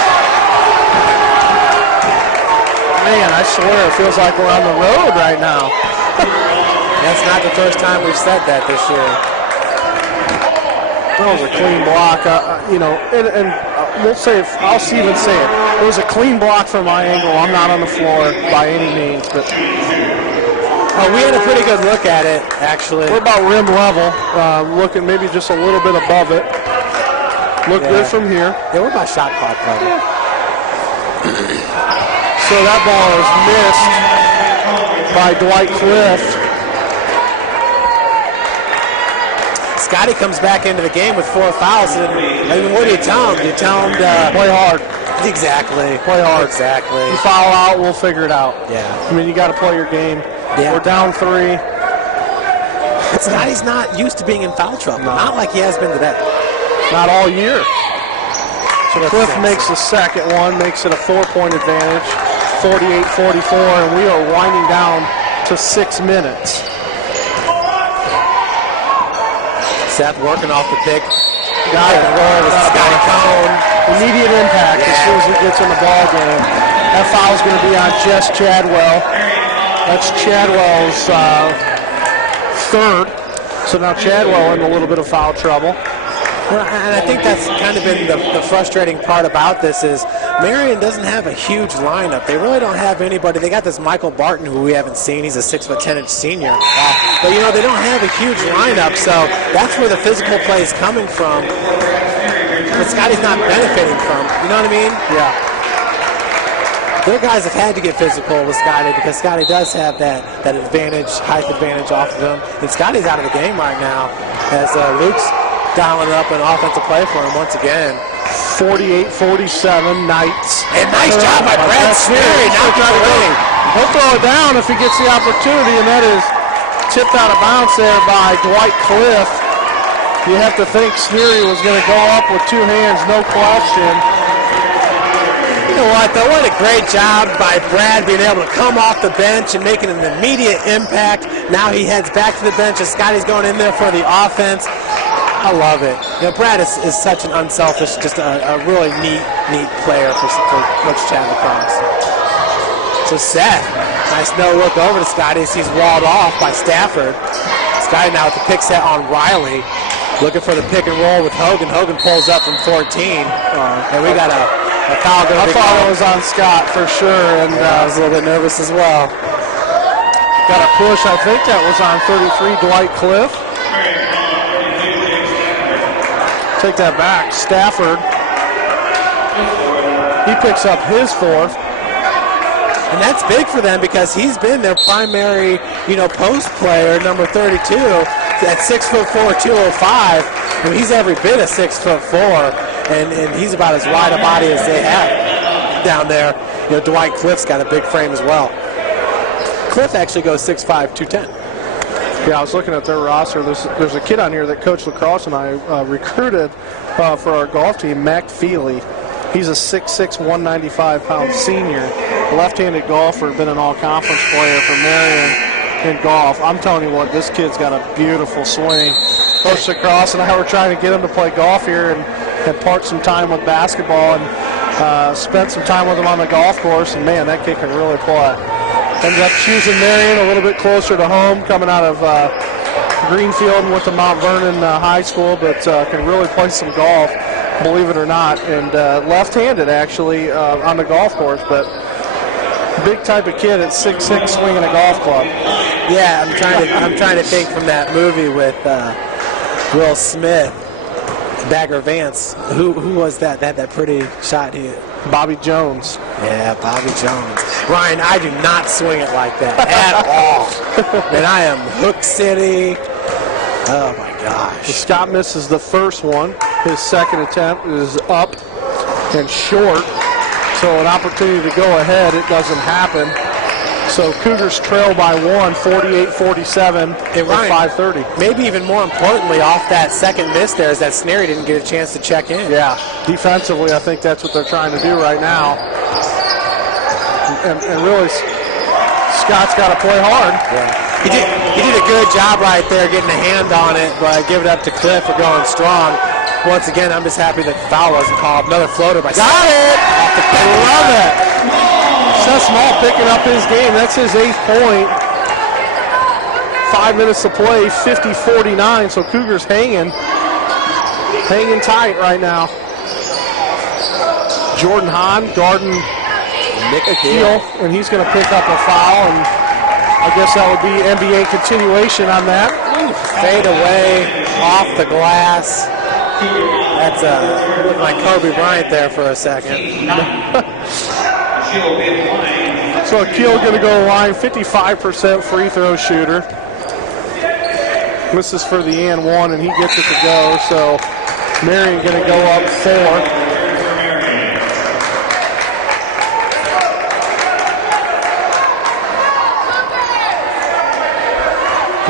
Man, I swear it feels like we're on the road right now. That's not the first time we've said that this year. That was a clean block, and we'll say, I'll even say it. It was a clean block from my angle. I'm not on the floor by any means, but we had a pretty good look at it, actually. We're about rim level, looking maybe just a little bit above it. Look good from here. Yeah, we're about shot clock level. So that ball is missed by Dwight Cliff. Scotty comes back into the game with 4 fouls. And, what do you tell him? Do you tell him to play hard? Exactly. Play hard. Exactly. You foul out, we'll figure it out. Yeah. I mean, you got to play your game. Yeah. We're down 3. Scotty's not used to being in foul trouble. No. Not like he has been today. Not all year. So Cliff makes the second one, makes it a 4-point advantage, 48-44, and we are winding down to 6 minutes. Seth working off the pick. Got it. Scotty Cone. Immediate impact as soon as he gets in the ball game. That foul is going to be on Jess Chadwell. That's Chadwell's third. So now Chadwell in a little bit of foul trouble. Well, and I think that's kind of been the frustrating part about this is Marian doesn't have a huge lineup. They really don't have anybody. They got this Michael Barton who we haven't seen. He's a 6'10" senior. But, they don't have a huge lineup, so that's where the physical play is coming from. But Scotty's not benefiting from. You know what I mean? Yeah. Their guys have had to get physical with Scotty because Scotty does have that advantage, height advantage off of him. And Scotty's out of the game right now as Luke's dialing up an offensive play for him once again. 48-47 Knights. And nice job by Brad Sneary. He'll throw it down if he gets the opportunity, and that is tipped out of bounds there by Dwight Cliff. You have to think Sneary was going to go up with 2 hands, no question. You know what, though? What a great job by Brad being able to come off the bench and making an immediate impact. Now he heads back to the bench as Scotty's going in there for the offense. I love it. Brad is such an unselfish, just a really neat player for Coach Chadwick Cross. So Seth, nice no look over to Scotty as he's walled off by Stafford. Scotty now with the pick set on Riley, looking for the pick and roll with Hogan. Hogan pulls up from 14, and we got a foul going to be called. I thought it was on Scott for sure, and I was a little bit nervous as well. Got a push, I think that was on 33, Dwight Cliff. Take that back. Stafford. He picks up his 4th. And that's big for them because he's been their primary, post player, number 32. at 6'4", 205, I mean, he's every bit of 6'4", and he's about as wide a body as they have down there. You know, Dwight Cliff's got a big frame as well. Cliff actually goes 6'5", 210. Yeah, I was looking at their roster. There's a kid on here that Coach Lacrosse and I recruited for our golf team, Mac Feely. He's a 6'6", 195-pound senior, left-handed golfer, been an all-conference player for Marian in golf. I'm telling you what, this kid's got a beautiful swing. Coach Lacrosse and I were trying to get him to play golf here and part some time with basketball and spent some time with him on the golf course, and man, that kid can really play. Ended up choosing Marian a little bit closer to home, coming out of Greenfield and went to Mount Vernon High School, but can really play some golf, believe it or not, and left-handed actually on the golf course, but big type of kid at 6'6", swinging a golf club. Yeah, I'm trying to think from that movie with Will Smith, Bagger Vance. Who was that? That pretty shot here. Bobby Jones. Yeah, Bobby Jones. Ryan, I do not swing it like that at all. And I am Hook City. Oh my gosh. Scott misses the first one. His second attempt is up and short. So an opportunity to go ahead, it doesn't happen. So Cougars trail by 1, 48-47 with 5:30. Maybe even more importantly, off that second miss there is that Snary didn't get a chance to check in. Yeah, defensively, I think that's what they're trying to do right now. And really, Scott's got to play hard. Yeah. He did a good job right there getting a hand on it, but give it up to Cliff for going strong. Once again, I'm just happy that the foul wasn't called. Another floater by Got it! I love it. Seth Small picking up his game. That's his 8th point. 5 minutes to play, 50-49. So Cougars hanging tight right now. Jordan Hahn guarding Nick Akeel, and he's going to pick up a foul, and I guess that would be NBA continuation on that. Fade away off the glass. That's like Kobe Bryant there for a second. So Akeel going to go to the line, 55% free throw shooter. This is for the and one, and he gets it to go. So Marian going to go up 4.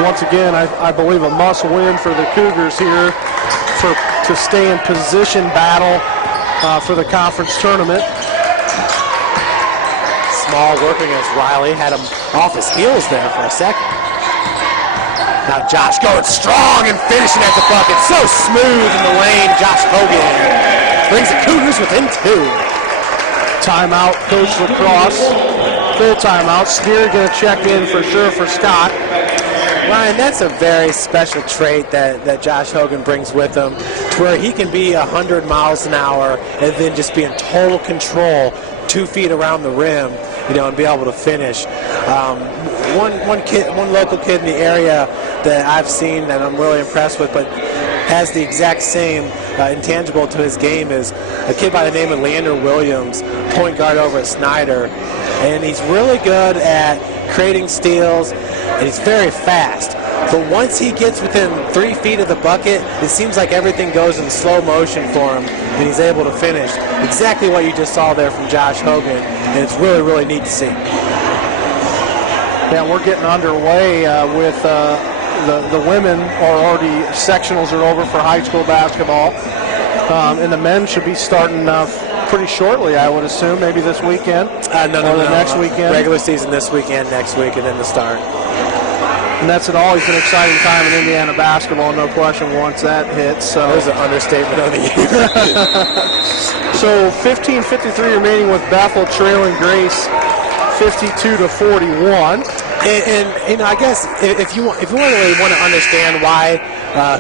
Once again, I believe a must-win for the Cougars here to stay in position battle for the conference tournament. Small working against Riley, had him off his heels there for a second. Now Josh going strong and finishing at the bucket. So smooth in the lane. Josh Hogan brings the Cougars within 2. Timeout, Coach Lacrosse. Full timeout. Steer going to check in for sure for Scott. Ryan, that's a very special trait that Josh Hogan brings with him, to where he can be 100 miles an hour and then just be in total control 2 feet around the rim, and be able to finish. One local kid in the area that I've seen that I'm really impressed with, but has the exact same intangible to his game, is a kid by the name of Leander Williams, point guard over at Snyder. And he's really good at creating steals, and he's very fast. But once he gets within 3 feet of the bucket, it seems like everything goes in slow motion for him, and he's able to finish. Exactly what you just saw there from Josh Hogan, and it's really, really neat to see. Yeah, we're getting underway with the women are already, sectionals are over for high school basketball, and the men should be starting pretty shortly, I would assume, maybe this weekend. No, next weekend. Regular season this weekend, next week, and then the start. And that's always an exciting time in Indiana basketball, no question, once that hits. So there's an understatement of the year. So 15:53 remaining with Bethel trailing Grace 52-41. And I guess if you really want to understand why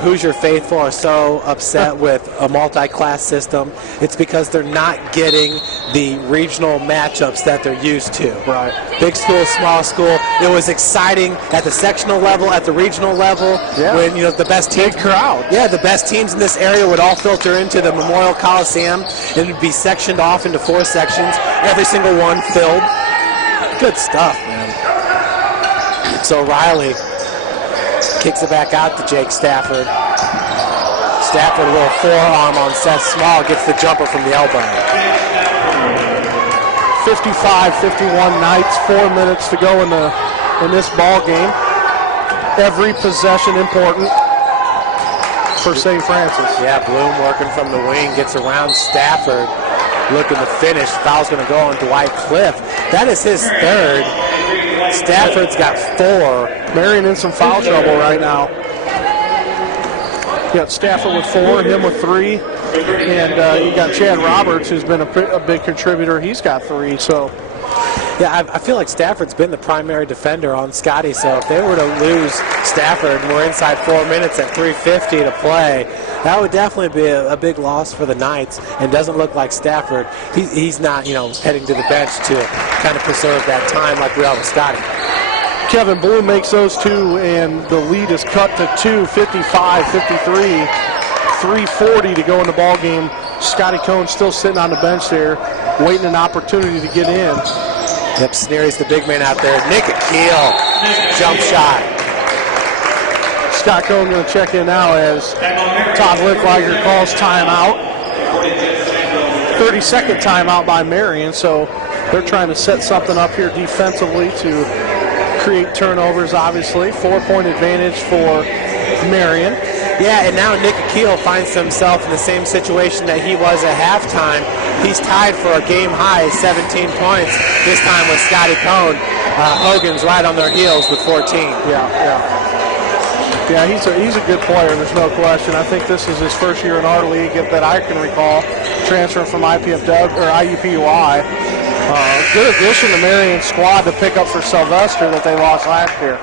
Hoosier faithful are so upset with a multi-class system, it's because they're not getting the regional matchups that they're used to. Right. Big school, small school. It was exciting at the sectional level, at the regional level, when the best teams. Big crowd. Yeah, the best teams in this area would all filter into the Memorial Coliseum, and it would be sectioned off into 4 sections, every single one filled. Good stuff, man. So Riley Kicks it back out to Jake Stafford. Stafford, a little forearm on Seth Small, gets the jumper from the elbow. 55-51 Knights, 4 minutes to go in this ball game. Every possession important for St. Francis. Yeah, Bloom working from the wing, gets around Stafford, looking to finish. Foul's going to go on Dwight Cliff. That is his third. Stafford's got 4. Marian in some foul trouble right now. You got Stafford with 4, him with 3, and you got Chad Roberts, who's been a big contributor. He's got 3. So, yeah, I feel like Stafford's been the primary defender on Scotty. So if they were to lose Stafford and we're inside 4 minutes at 3:50 to play, that would definitely be a big loss for the Knights. And doesn't look like Stafford. He's not, heading to the bench to kind of preserve that time like we are with Scotty. Kevin Bloom makes those 2, and the lead is cut to 2, 55-53, 3:40 to go in the ball game. Scotty Cohn still sitting on the bench there, waiting an opportunity to get in. Yep, Sneery's the big man out there. Nick Akeel, jump shot. Scott Cohn going to check in now as Todd Littweiger calls timeout. 30-second timeout by Marian, so they're trying to set something up here defensively to create turnovers, obviously. 4-point advantage for Marian. Yeah, and now Nick Akeel finds himself in the same situation that he was at halftime. He's tied for a game-high 17 points, this time with Scotty Cohn. Hogan's right on their heels with 14. Yeah, he's a good player, there's no question. I think this is his first year in our league that I can recall, transferring from IUPUI. Good addition to Marion's squad to pick up for Sylvester that they lost last year.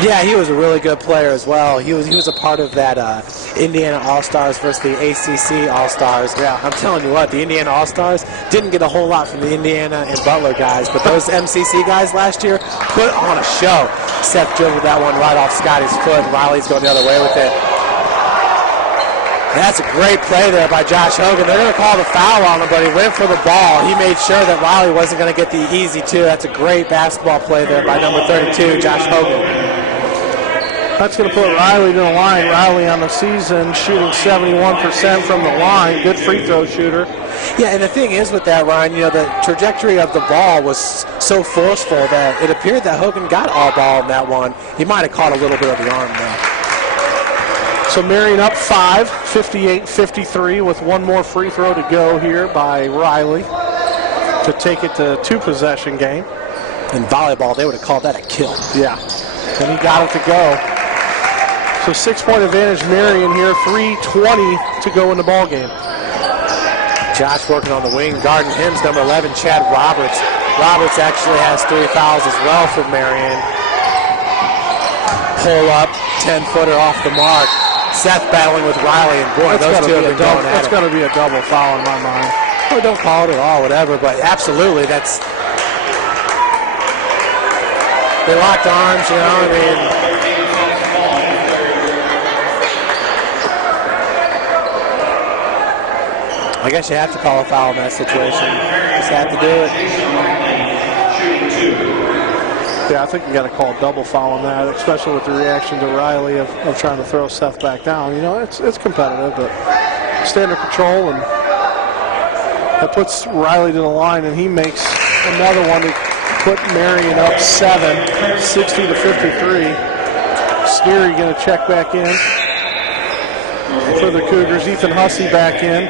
Yeah, he was a really good player as well. He was a part of that Indiana All-Stars versus the ACC All-Stars. Yeah, I'm telling you what, the Indiana All-Stars didn't get a whole lot from the Indiana and Butler guys, but those MCC guys last year put on a show. Seth dribbled that one right off Scotty's foot, and Riley's going the other way with it. That's a great play there by Josh Hogan. They're going to call the foul on him, but he went for the ball. He made sure that Riley wasn't going to get the easy 2. That's a great basketball play there by number 32, Josh Hogan. That's going to put Riley to the line. Riley on the season shooting 71% from the line. Good free throw shooter. Yeah, and the thing is with that, Ryan, the trajectory of the ball was so forceful that it appeared that Hogan got all ball in that one. He might have caught a little bit of the arm, though. So Marian up 5, 58-53 with one more free throw to go here by Riley to take it to 2-possession game. In volleyball, they would have called that a kill. Yeah, and he got it to go. So 6-point advantage Marian here, 3:20 to go in the ball game. Josh working on the wing, guarding him's number 11, Chad Roberts. Roberts actually has 3 fouls as well for Marian. Pull up, 10-footer off the mark. Seth battling with Riley, and boy, those two have been going at it. That's going to be a double foul in my mind. Well, don't call it at all, whatever, but absolutely, that's... They locked arms, I guess you have to call a foul in that situation. Just have to do it. Yeah, I think you got to call a double foul on that, especially with the reaction to Riley of trying to throw Seth back down. It's competitive, but standard control, and that puts Riley to the line, and he makes another one to put Marian up 7, 60-53. Sneery going to check back in for the Cougars. Ethan Hussey back in.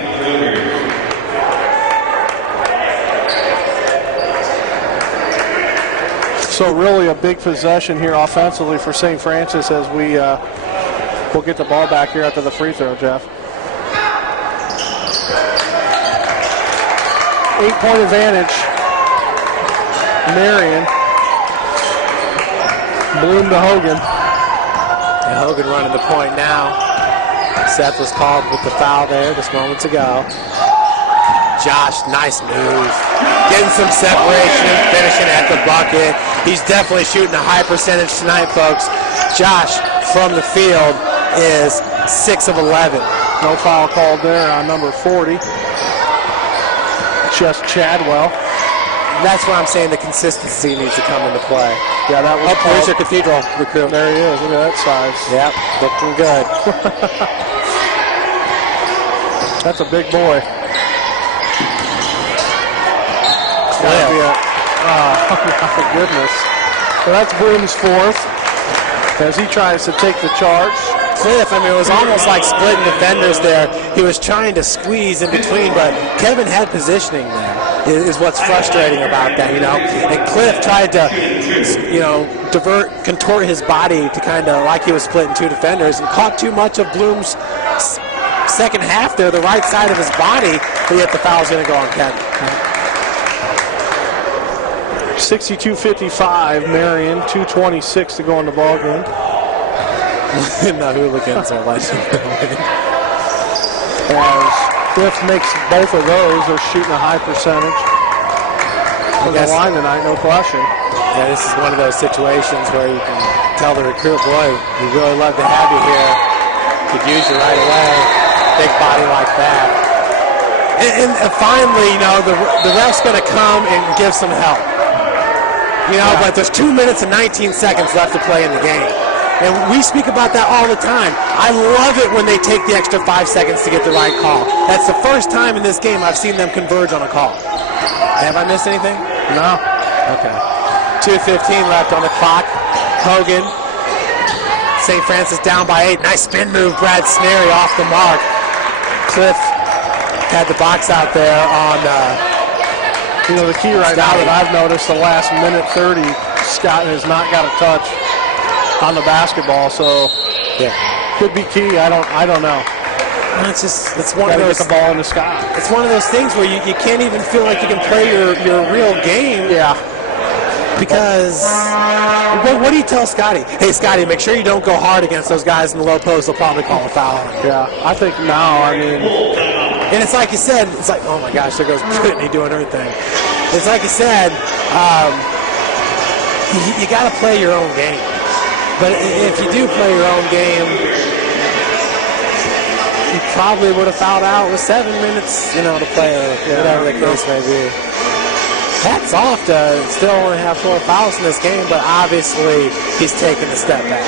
So really a big possession here offensively for St. Francis as we'll get the ball back here after the free throw, Jeff. 8-point advantage. Marian. Bloom to Hogan. And Hogan running the point now. Seth was called with the foul there just moments ago. Josh, nice move. Getting some separation and finishing at the bucket. He's definitely shooting a high percentage tonight, folks. Josh from the field is 6 of 11. No foul called there on number 40. Just Chadwell. That's why I'm saying the consistency needs to come into play. Yeah, that was There's your Cathedral recruit. There he is. Look at that size. Yep, looking good. That's a big boy. Oh, my goodness. So that's Bloom's fourth as he tries to take the charge. Cliff, I mean, it was almost like splitting defenders there. He was trying to squeeze in between, but Kevin had positioning there, is what's frustrating about that, you know. And Cliff tried to, you know, contort his body to kind of like he was splitting two defenders and caught too much of Bloom's second half there, the right side of his body, but yet the foul's going to go on Kevin. 62-55, Marian, 2:26 to go in the ball game. The hooligans are legendary. As Cliff makes both of those, they're shooting a high percentage. On the line tonight, no question. Yeah, this is one of those situations where you can tell the recruit, boy, we really love to have you here. Could use you right away. Big body like that. And finally, you know, the ref's going to come and give some help. You know, but there's 2 minutes and 19 seconds left to play in the game. And we speak about that all the time. I love it when they take the extra 5 seconds to get the right call. That's the first time in this game I've seen them converge on a call. Have I missed anything? No. Okay. 2:15 left on the clock. Hogan. St. Francis down by 8. Nice spin move. Brad Snary off the mark. Cliff had the box out there on... you know, the key right now that I've noticed the last minute 30, Scott has not got a touch on the basketball, so yeah, could be key. I don't know. It's one of those. Get the ball in the sky. It's one of those things where you can't even feel like you can play your real game. Yeah. Because what do you tell Scotty? Hey, Scotty, make sure you don't go hard against those guys in the low post. They'll probably call a foul. Yeah, I think now, I mean. And it's like you said, it's like, oh my gosh, there goes Brittany doing her thing. It's like you said, you got to play your own game. But if you do play your own game, you probably would have fouled out with 7 minutes, you know, to play, whatever the case may be. Hats off to still only have 4 fouls in this game, but obviously he's taking a step back.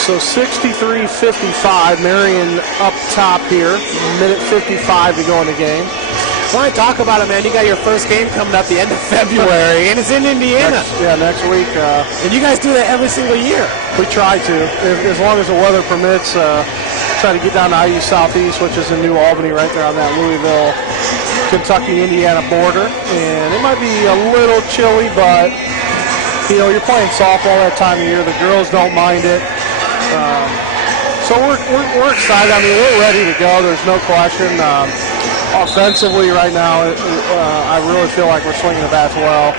So 63-55, Marian up top here. Minute 55 to go in the game. Why talk about it, man? You got your first game coming up the end of February, and it's in Indiana. Next week. And you guys do that every single year. We try to, as long as the weather permits. Try to get down to IU Southeast, which is in New Albany, right there on that Louisville, Kentucky-Indiana border. And it might be a little chilly, but you know, you're playing softball that time of year. The girls don't mind it. So we're excited. I mean, we're ready to go. There's no question. Offensively right now, I really feel like we're swinging the bats well.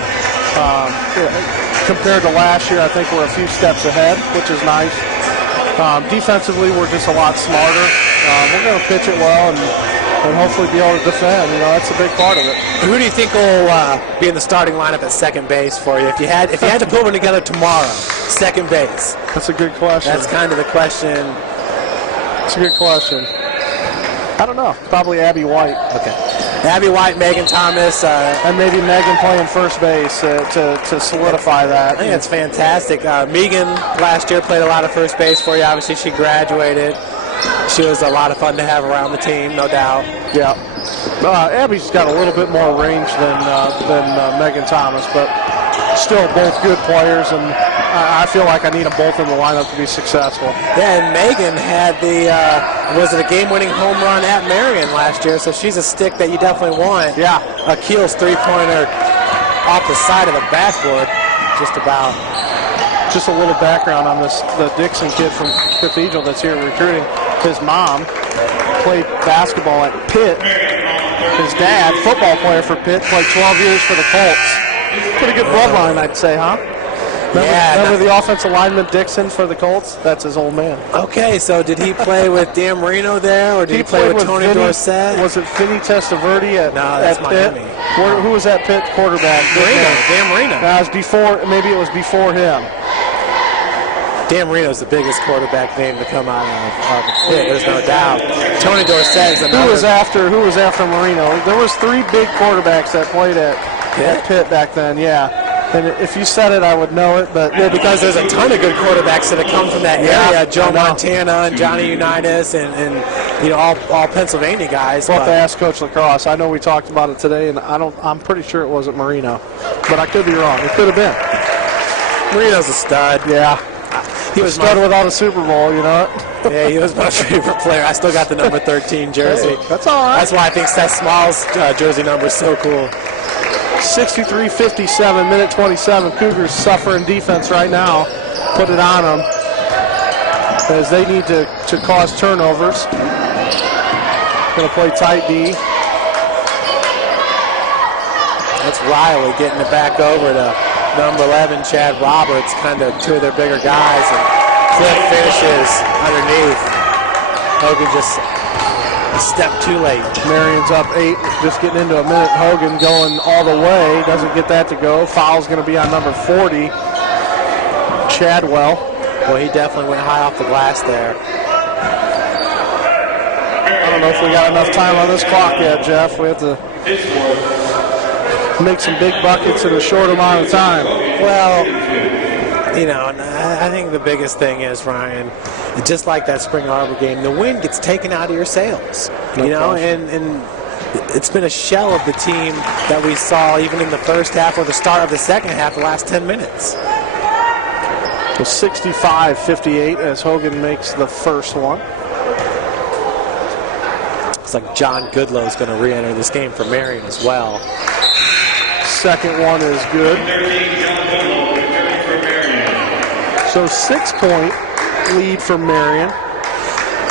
Compared to last year, I think we're a few steps ahead, which is nice. Defensively, we're just a lot smarter. We're going to pitch it well and hopefully be able to defend. You know, that's a big part of it. Who do you think will be in the starting lineup at second base for you? If you had to put one together tomorrow, second base. That's a good question. That's kind of the question. That's a good question. I don't know. Probably Abby White. Okay. Abby White, Megan Thomas. And maybe Megan playing first base to solidify that. I think that's fantastic. Megan last year played a lot of first base for you. Obviously, she graduated. She was a lot of fun to have around the team, no doubt. Yeah. Abby's got a little bit more range than Megan Thomas, but still both good players, and I feel like I need them both in the lineup to be successful. Yeah, and Megan had was it a game-winning home run at Marian last year, so she's a stick that you definitely want. Yeah. Akil's three-pointer off the side of the backboard, just about. Just a little background on the Dixon kid from Cathedral that's here recruiting. His mom played basketball at Pitt. His dad, football player for Pitt, played 12 years for the Colts. Pretty good bloodline, I'd say, huh? Remember the offensive lineman Dixon for the Colts? That's his old man. Okay, so did he play with Dan Marino there, or did he play with Tony Dorsett? Was it Vinny Testaverde at Miami. Pitt? Who was that Pitt quarterback? Dan Marino. Maybe it was before him. Dan Marino's the biggest quarterback name to come out of Pitt, there's no doubt. Tony Dorsett is another. Who was after Marino? There was 3 big quarterbacks that played at Pitt back then, yeah. And if you said it, I would know it, but well, because there's a ton of good quarterbacks that have come from that area. Joe Montana and Johnny Unitas and all Pennsylvania guys. We'll have to ask Coach Lacrosse. I know we talked about it today, and I'm pretty sure it wasn't Marino, but I could be wrong. It could have been. Marino's a stud. Yeah. He was stud without a Super Bowl, you know it? Yeah, he was my favorite player. I still got the number 13 jersey. Hey, that's all right. That's why I think Seth Small's jersey number is so cool. 63-57, minute 27. Cougars suffer in defense right now. Put it on them as they need to cause turnovers. Going to play tight D. That's Riley getting it back over to number 11, Chad Roberts, kind of 2 of their bigger guys, and Cliff finishes underneath. Hogan just a step too late. Marian's up 8, just getting into a minute. Hogan going all the way, doesn't get that to go. Foul's going to be on number 40, Chadwell. Well, he definitely went high off the glass there. I don't know if we got enough time on this clock yet, Jeff. We have to make some big buckets in a short amount of time. Well, I think the biggest thing is, Ryan, just like that Spring Arbor game, the wind gets taken out of your sails. And it's been a shell of the team that we saw even in the first half or the start of the second half, the last 10 minutes. So 65-58 as Hogan makes the first one. Looks like John Goodlow is going to re-enter this game for Marian as well. Second one is good. So 6-point lead for Marian.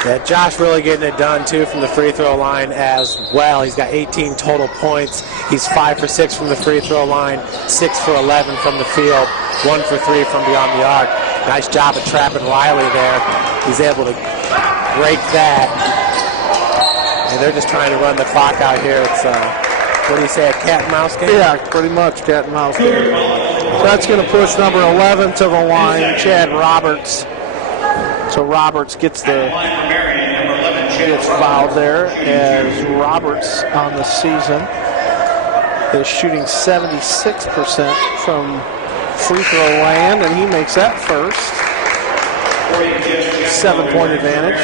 Yeah, Josh really getting it done, too, from the free throw line as well. He's got 18 total points. He's 5 for 6 from the free throw line, 6 for 11 from the field, 1 for 3 from beyond the arc. Nice job of trapping Riley there. He's able to break that. And they're just trying to run the clock out here. It's, what do you say, a cat and mouse game? Yeah, pretty much cat and mouse game. So that's going to push number 11 to the line, Chad Roberts. So Roberts gets fouled there as Roberts on the season is shooting 76% from free throw land, and he makes that first. 7-point advantage.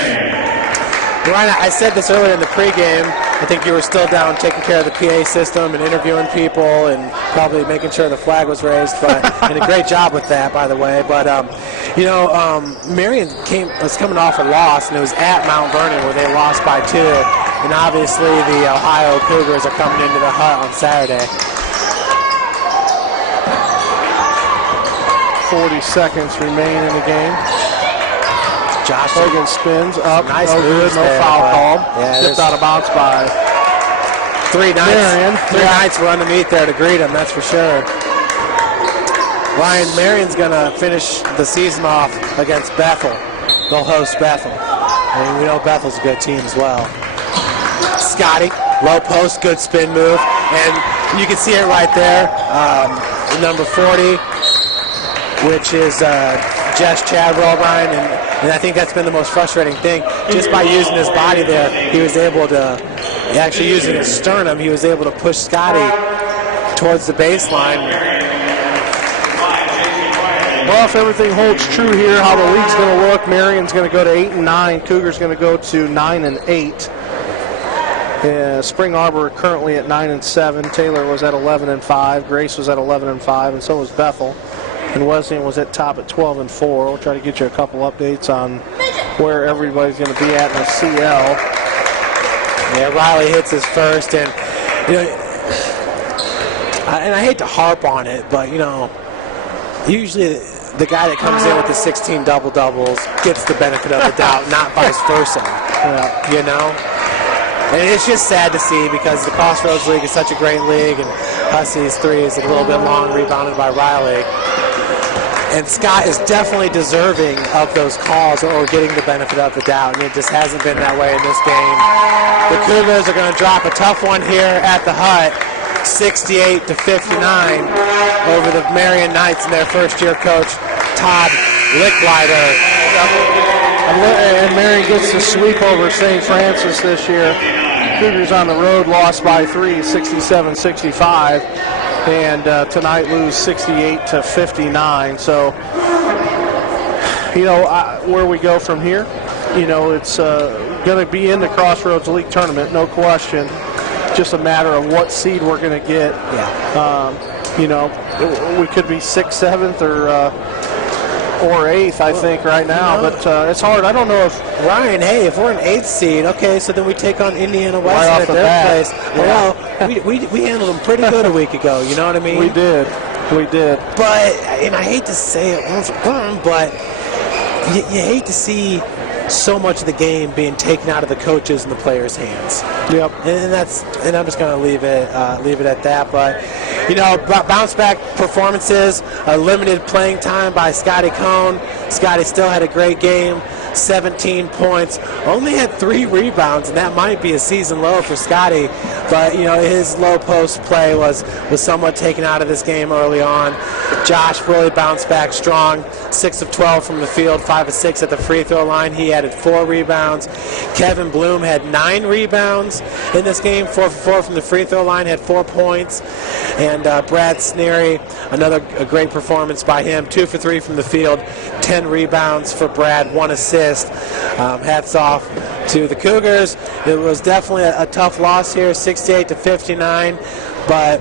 Ryan, I said this earlier in the pregame. I think you were still down taking care of the PA system and interviewing people and probably making sure the flag was raised. But and a great job with that, by the way. But Marian was coming off a loss, and it was at Mount Vernon where they lost by 2. And obviously the Ohio Cougars are coming into the hut on Saturday. 40 seconds remain in the game. Josh Hogan spins up. Nice no good. moves No there, foul but called. yeah, Tipped out of bounds by 3 Knights. Marian. 3 Knights were underneath there to greet him, that's for sure. Ryan, Marian's going to finish the season off against Bethel. They'll host Bethel. And we know Bethel's a good team as well. Scotty, low post, good spin move. And you can see it right there. Number 40, which is Jess Chadwell, Ryan. And I think that's been the most frustrating thing. Just by using his body there, he was able to, actually using his sternum, he was able to push Scotty towards the baseline. Well, if everything holds true here, how the league's going to look, Marian's going to go to 8-9. Cougars going to go to 9-8. Spring Arbor currently at 9-7. Taylor was at 11-5. Grace was at 11-5, and so was Bethel. And Wesleyan was at top at 12-4. We'll try to get you a couple updates on where everybody's going to be at in the CL. Yeah, Riley hits his first, and and I hate to harp on it, but usually the guy that comes in with the 16 double-doubles gets the benefit of the doubt, not vice versa. And it's just sad to see because the Crossroads League is such a great league, and Hussey's 3 is a little bit long, rebounded by Riley. And Scott is definitely deserving of those calls or getting the benefit of the doubt, and it just hasn't been that way in this game. The Cougars are going to drop a tough one here at the hut, 68-59 over the Marian Knights and their first-year coach, Todd Licklider. And Marian gets the sweep over St. Francis this year. Cougars on the road lost by 3, 67-65, and tonight lose 68-59. So, where we go from here, it's going to be in the Crossroads League tournament, no question. Just a matter of what seed we're going to get. Yeah. We could be 6th, 7th, or 8th, I think, right now. But it's hard. I don't know if Ryan, hey, if we're an 8th seed, okay, so then we take on Indiana West Right at off the their bat. place. Yeah. Well, we handled them pretty good a week ago. You know what I mean? we did. But, and I hate to say it once again, but you hate to see so much of the game being taken out of the coaches and the players' hands. Yep. And I'm just going to leave it at that. But bounce back performances, limited playing time by Scotty Cohn. Scotty still had a great game. 17 points, only had 3 rebounds, and that might be a season low for Scotty. But his low post play was somewhat taken out of this game early on. Josh really bounced back strong, 6 of 12 from the field, 5 of 6 at the free throw line. He added 4 rebounds. Kevin Bloom had 9 rebounds in this game, 4 for 4 from the free throw line, had 4 points. And Brad Sneary, another great performance by him, 2 for 3 from the field, 10 rebounds for Brad, 1 assist. Hats off to the Cougars. It was definitely a tough loss here, 68-59. But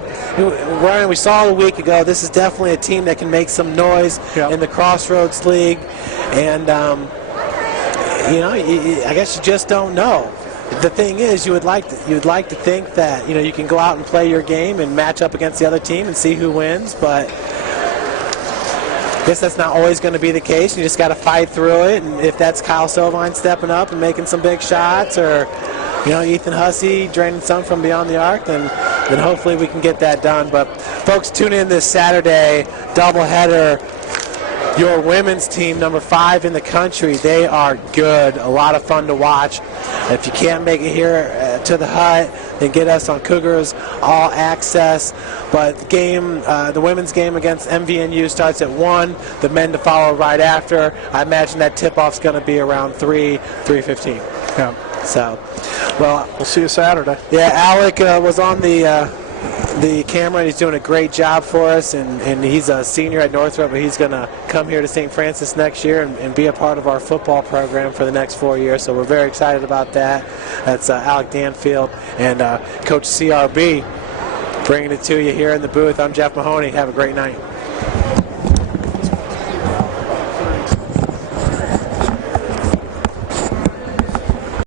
Ryan, we saw a week ago, this is definitely a team that can make some noise in the Crossroads League. And, I guess you just don't know. The thing is, you'd like to think that you can go out and play your game and match up against the other team and see who wins, but I guess that's not always going to be the case. You just got to fight through it, and if that's Kyle Sovine stepping up and making some big shots, or Ethan Hussey draining some from beyond the arc, then hopefully we can get that done. But folks, tune in this Saturday doubleheader. Your women's team, number 5 in the country, they are good. A lot of fun to watch. If you can't make it here to the hut, then get us on Cougars All Access. But the women's game against MVNU starts at 1. The men to follow right after. I imagine that tip-off's going to be around 3:15. Yeah. So, well, We'll see you Saturday. yeah, Alec was on the camera, and he's doing a great job for us, and he's a senior at Northrop, but he's going to come here to St. Francis next year and be a part of our football program for the next 4 years, so we're very excited about that. That's Alec Danfield and Coach CRB bringing it to you here in the booth. I'm Jeff Mahoney. Have a great night.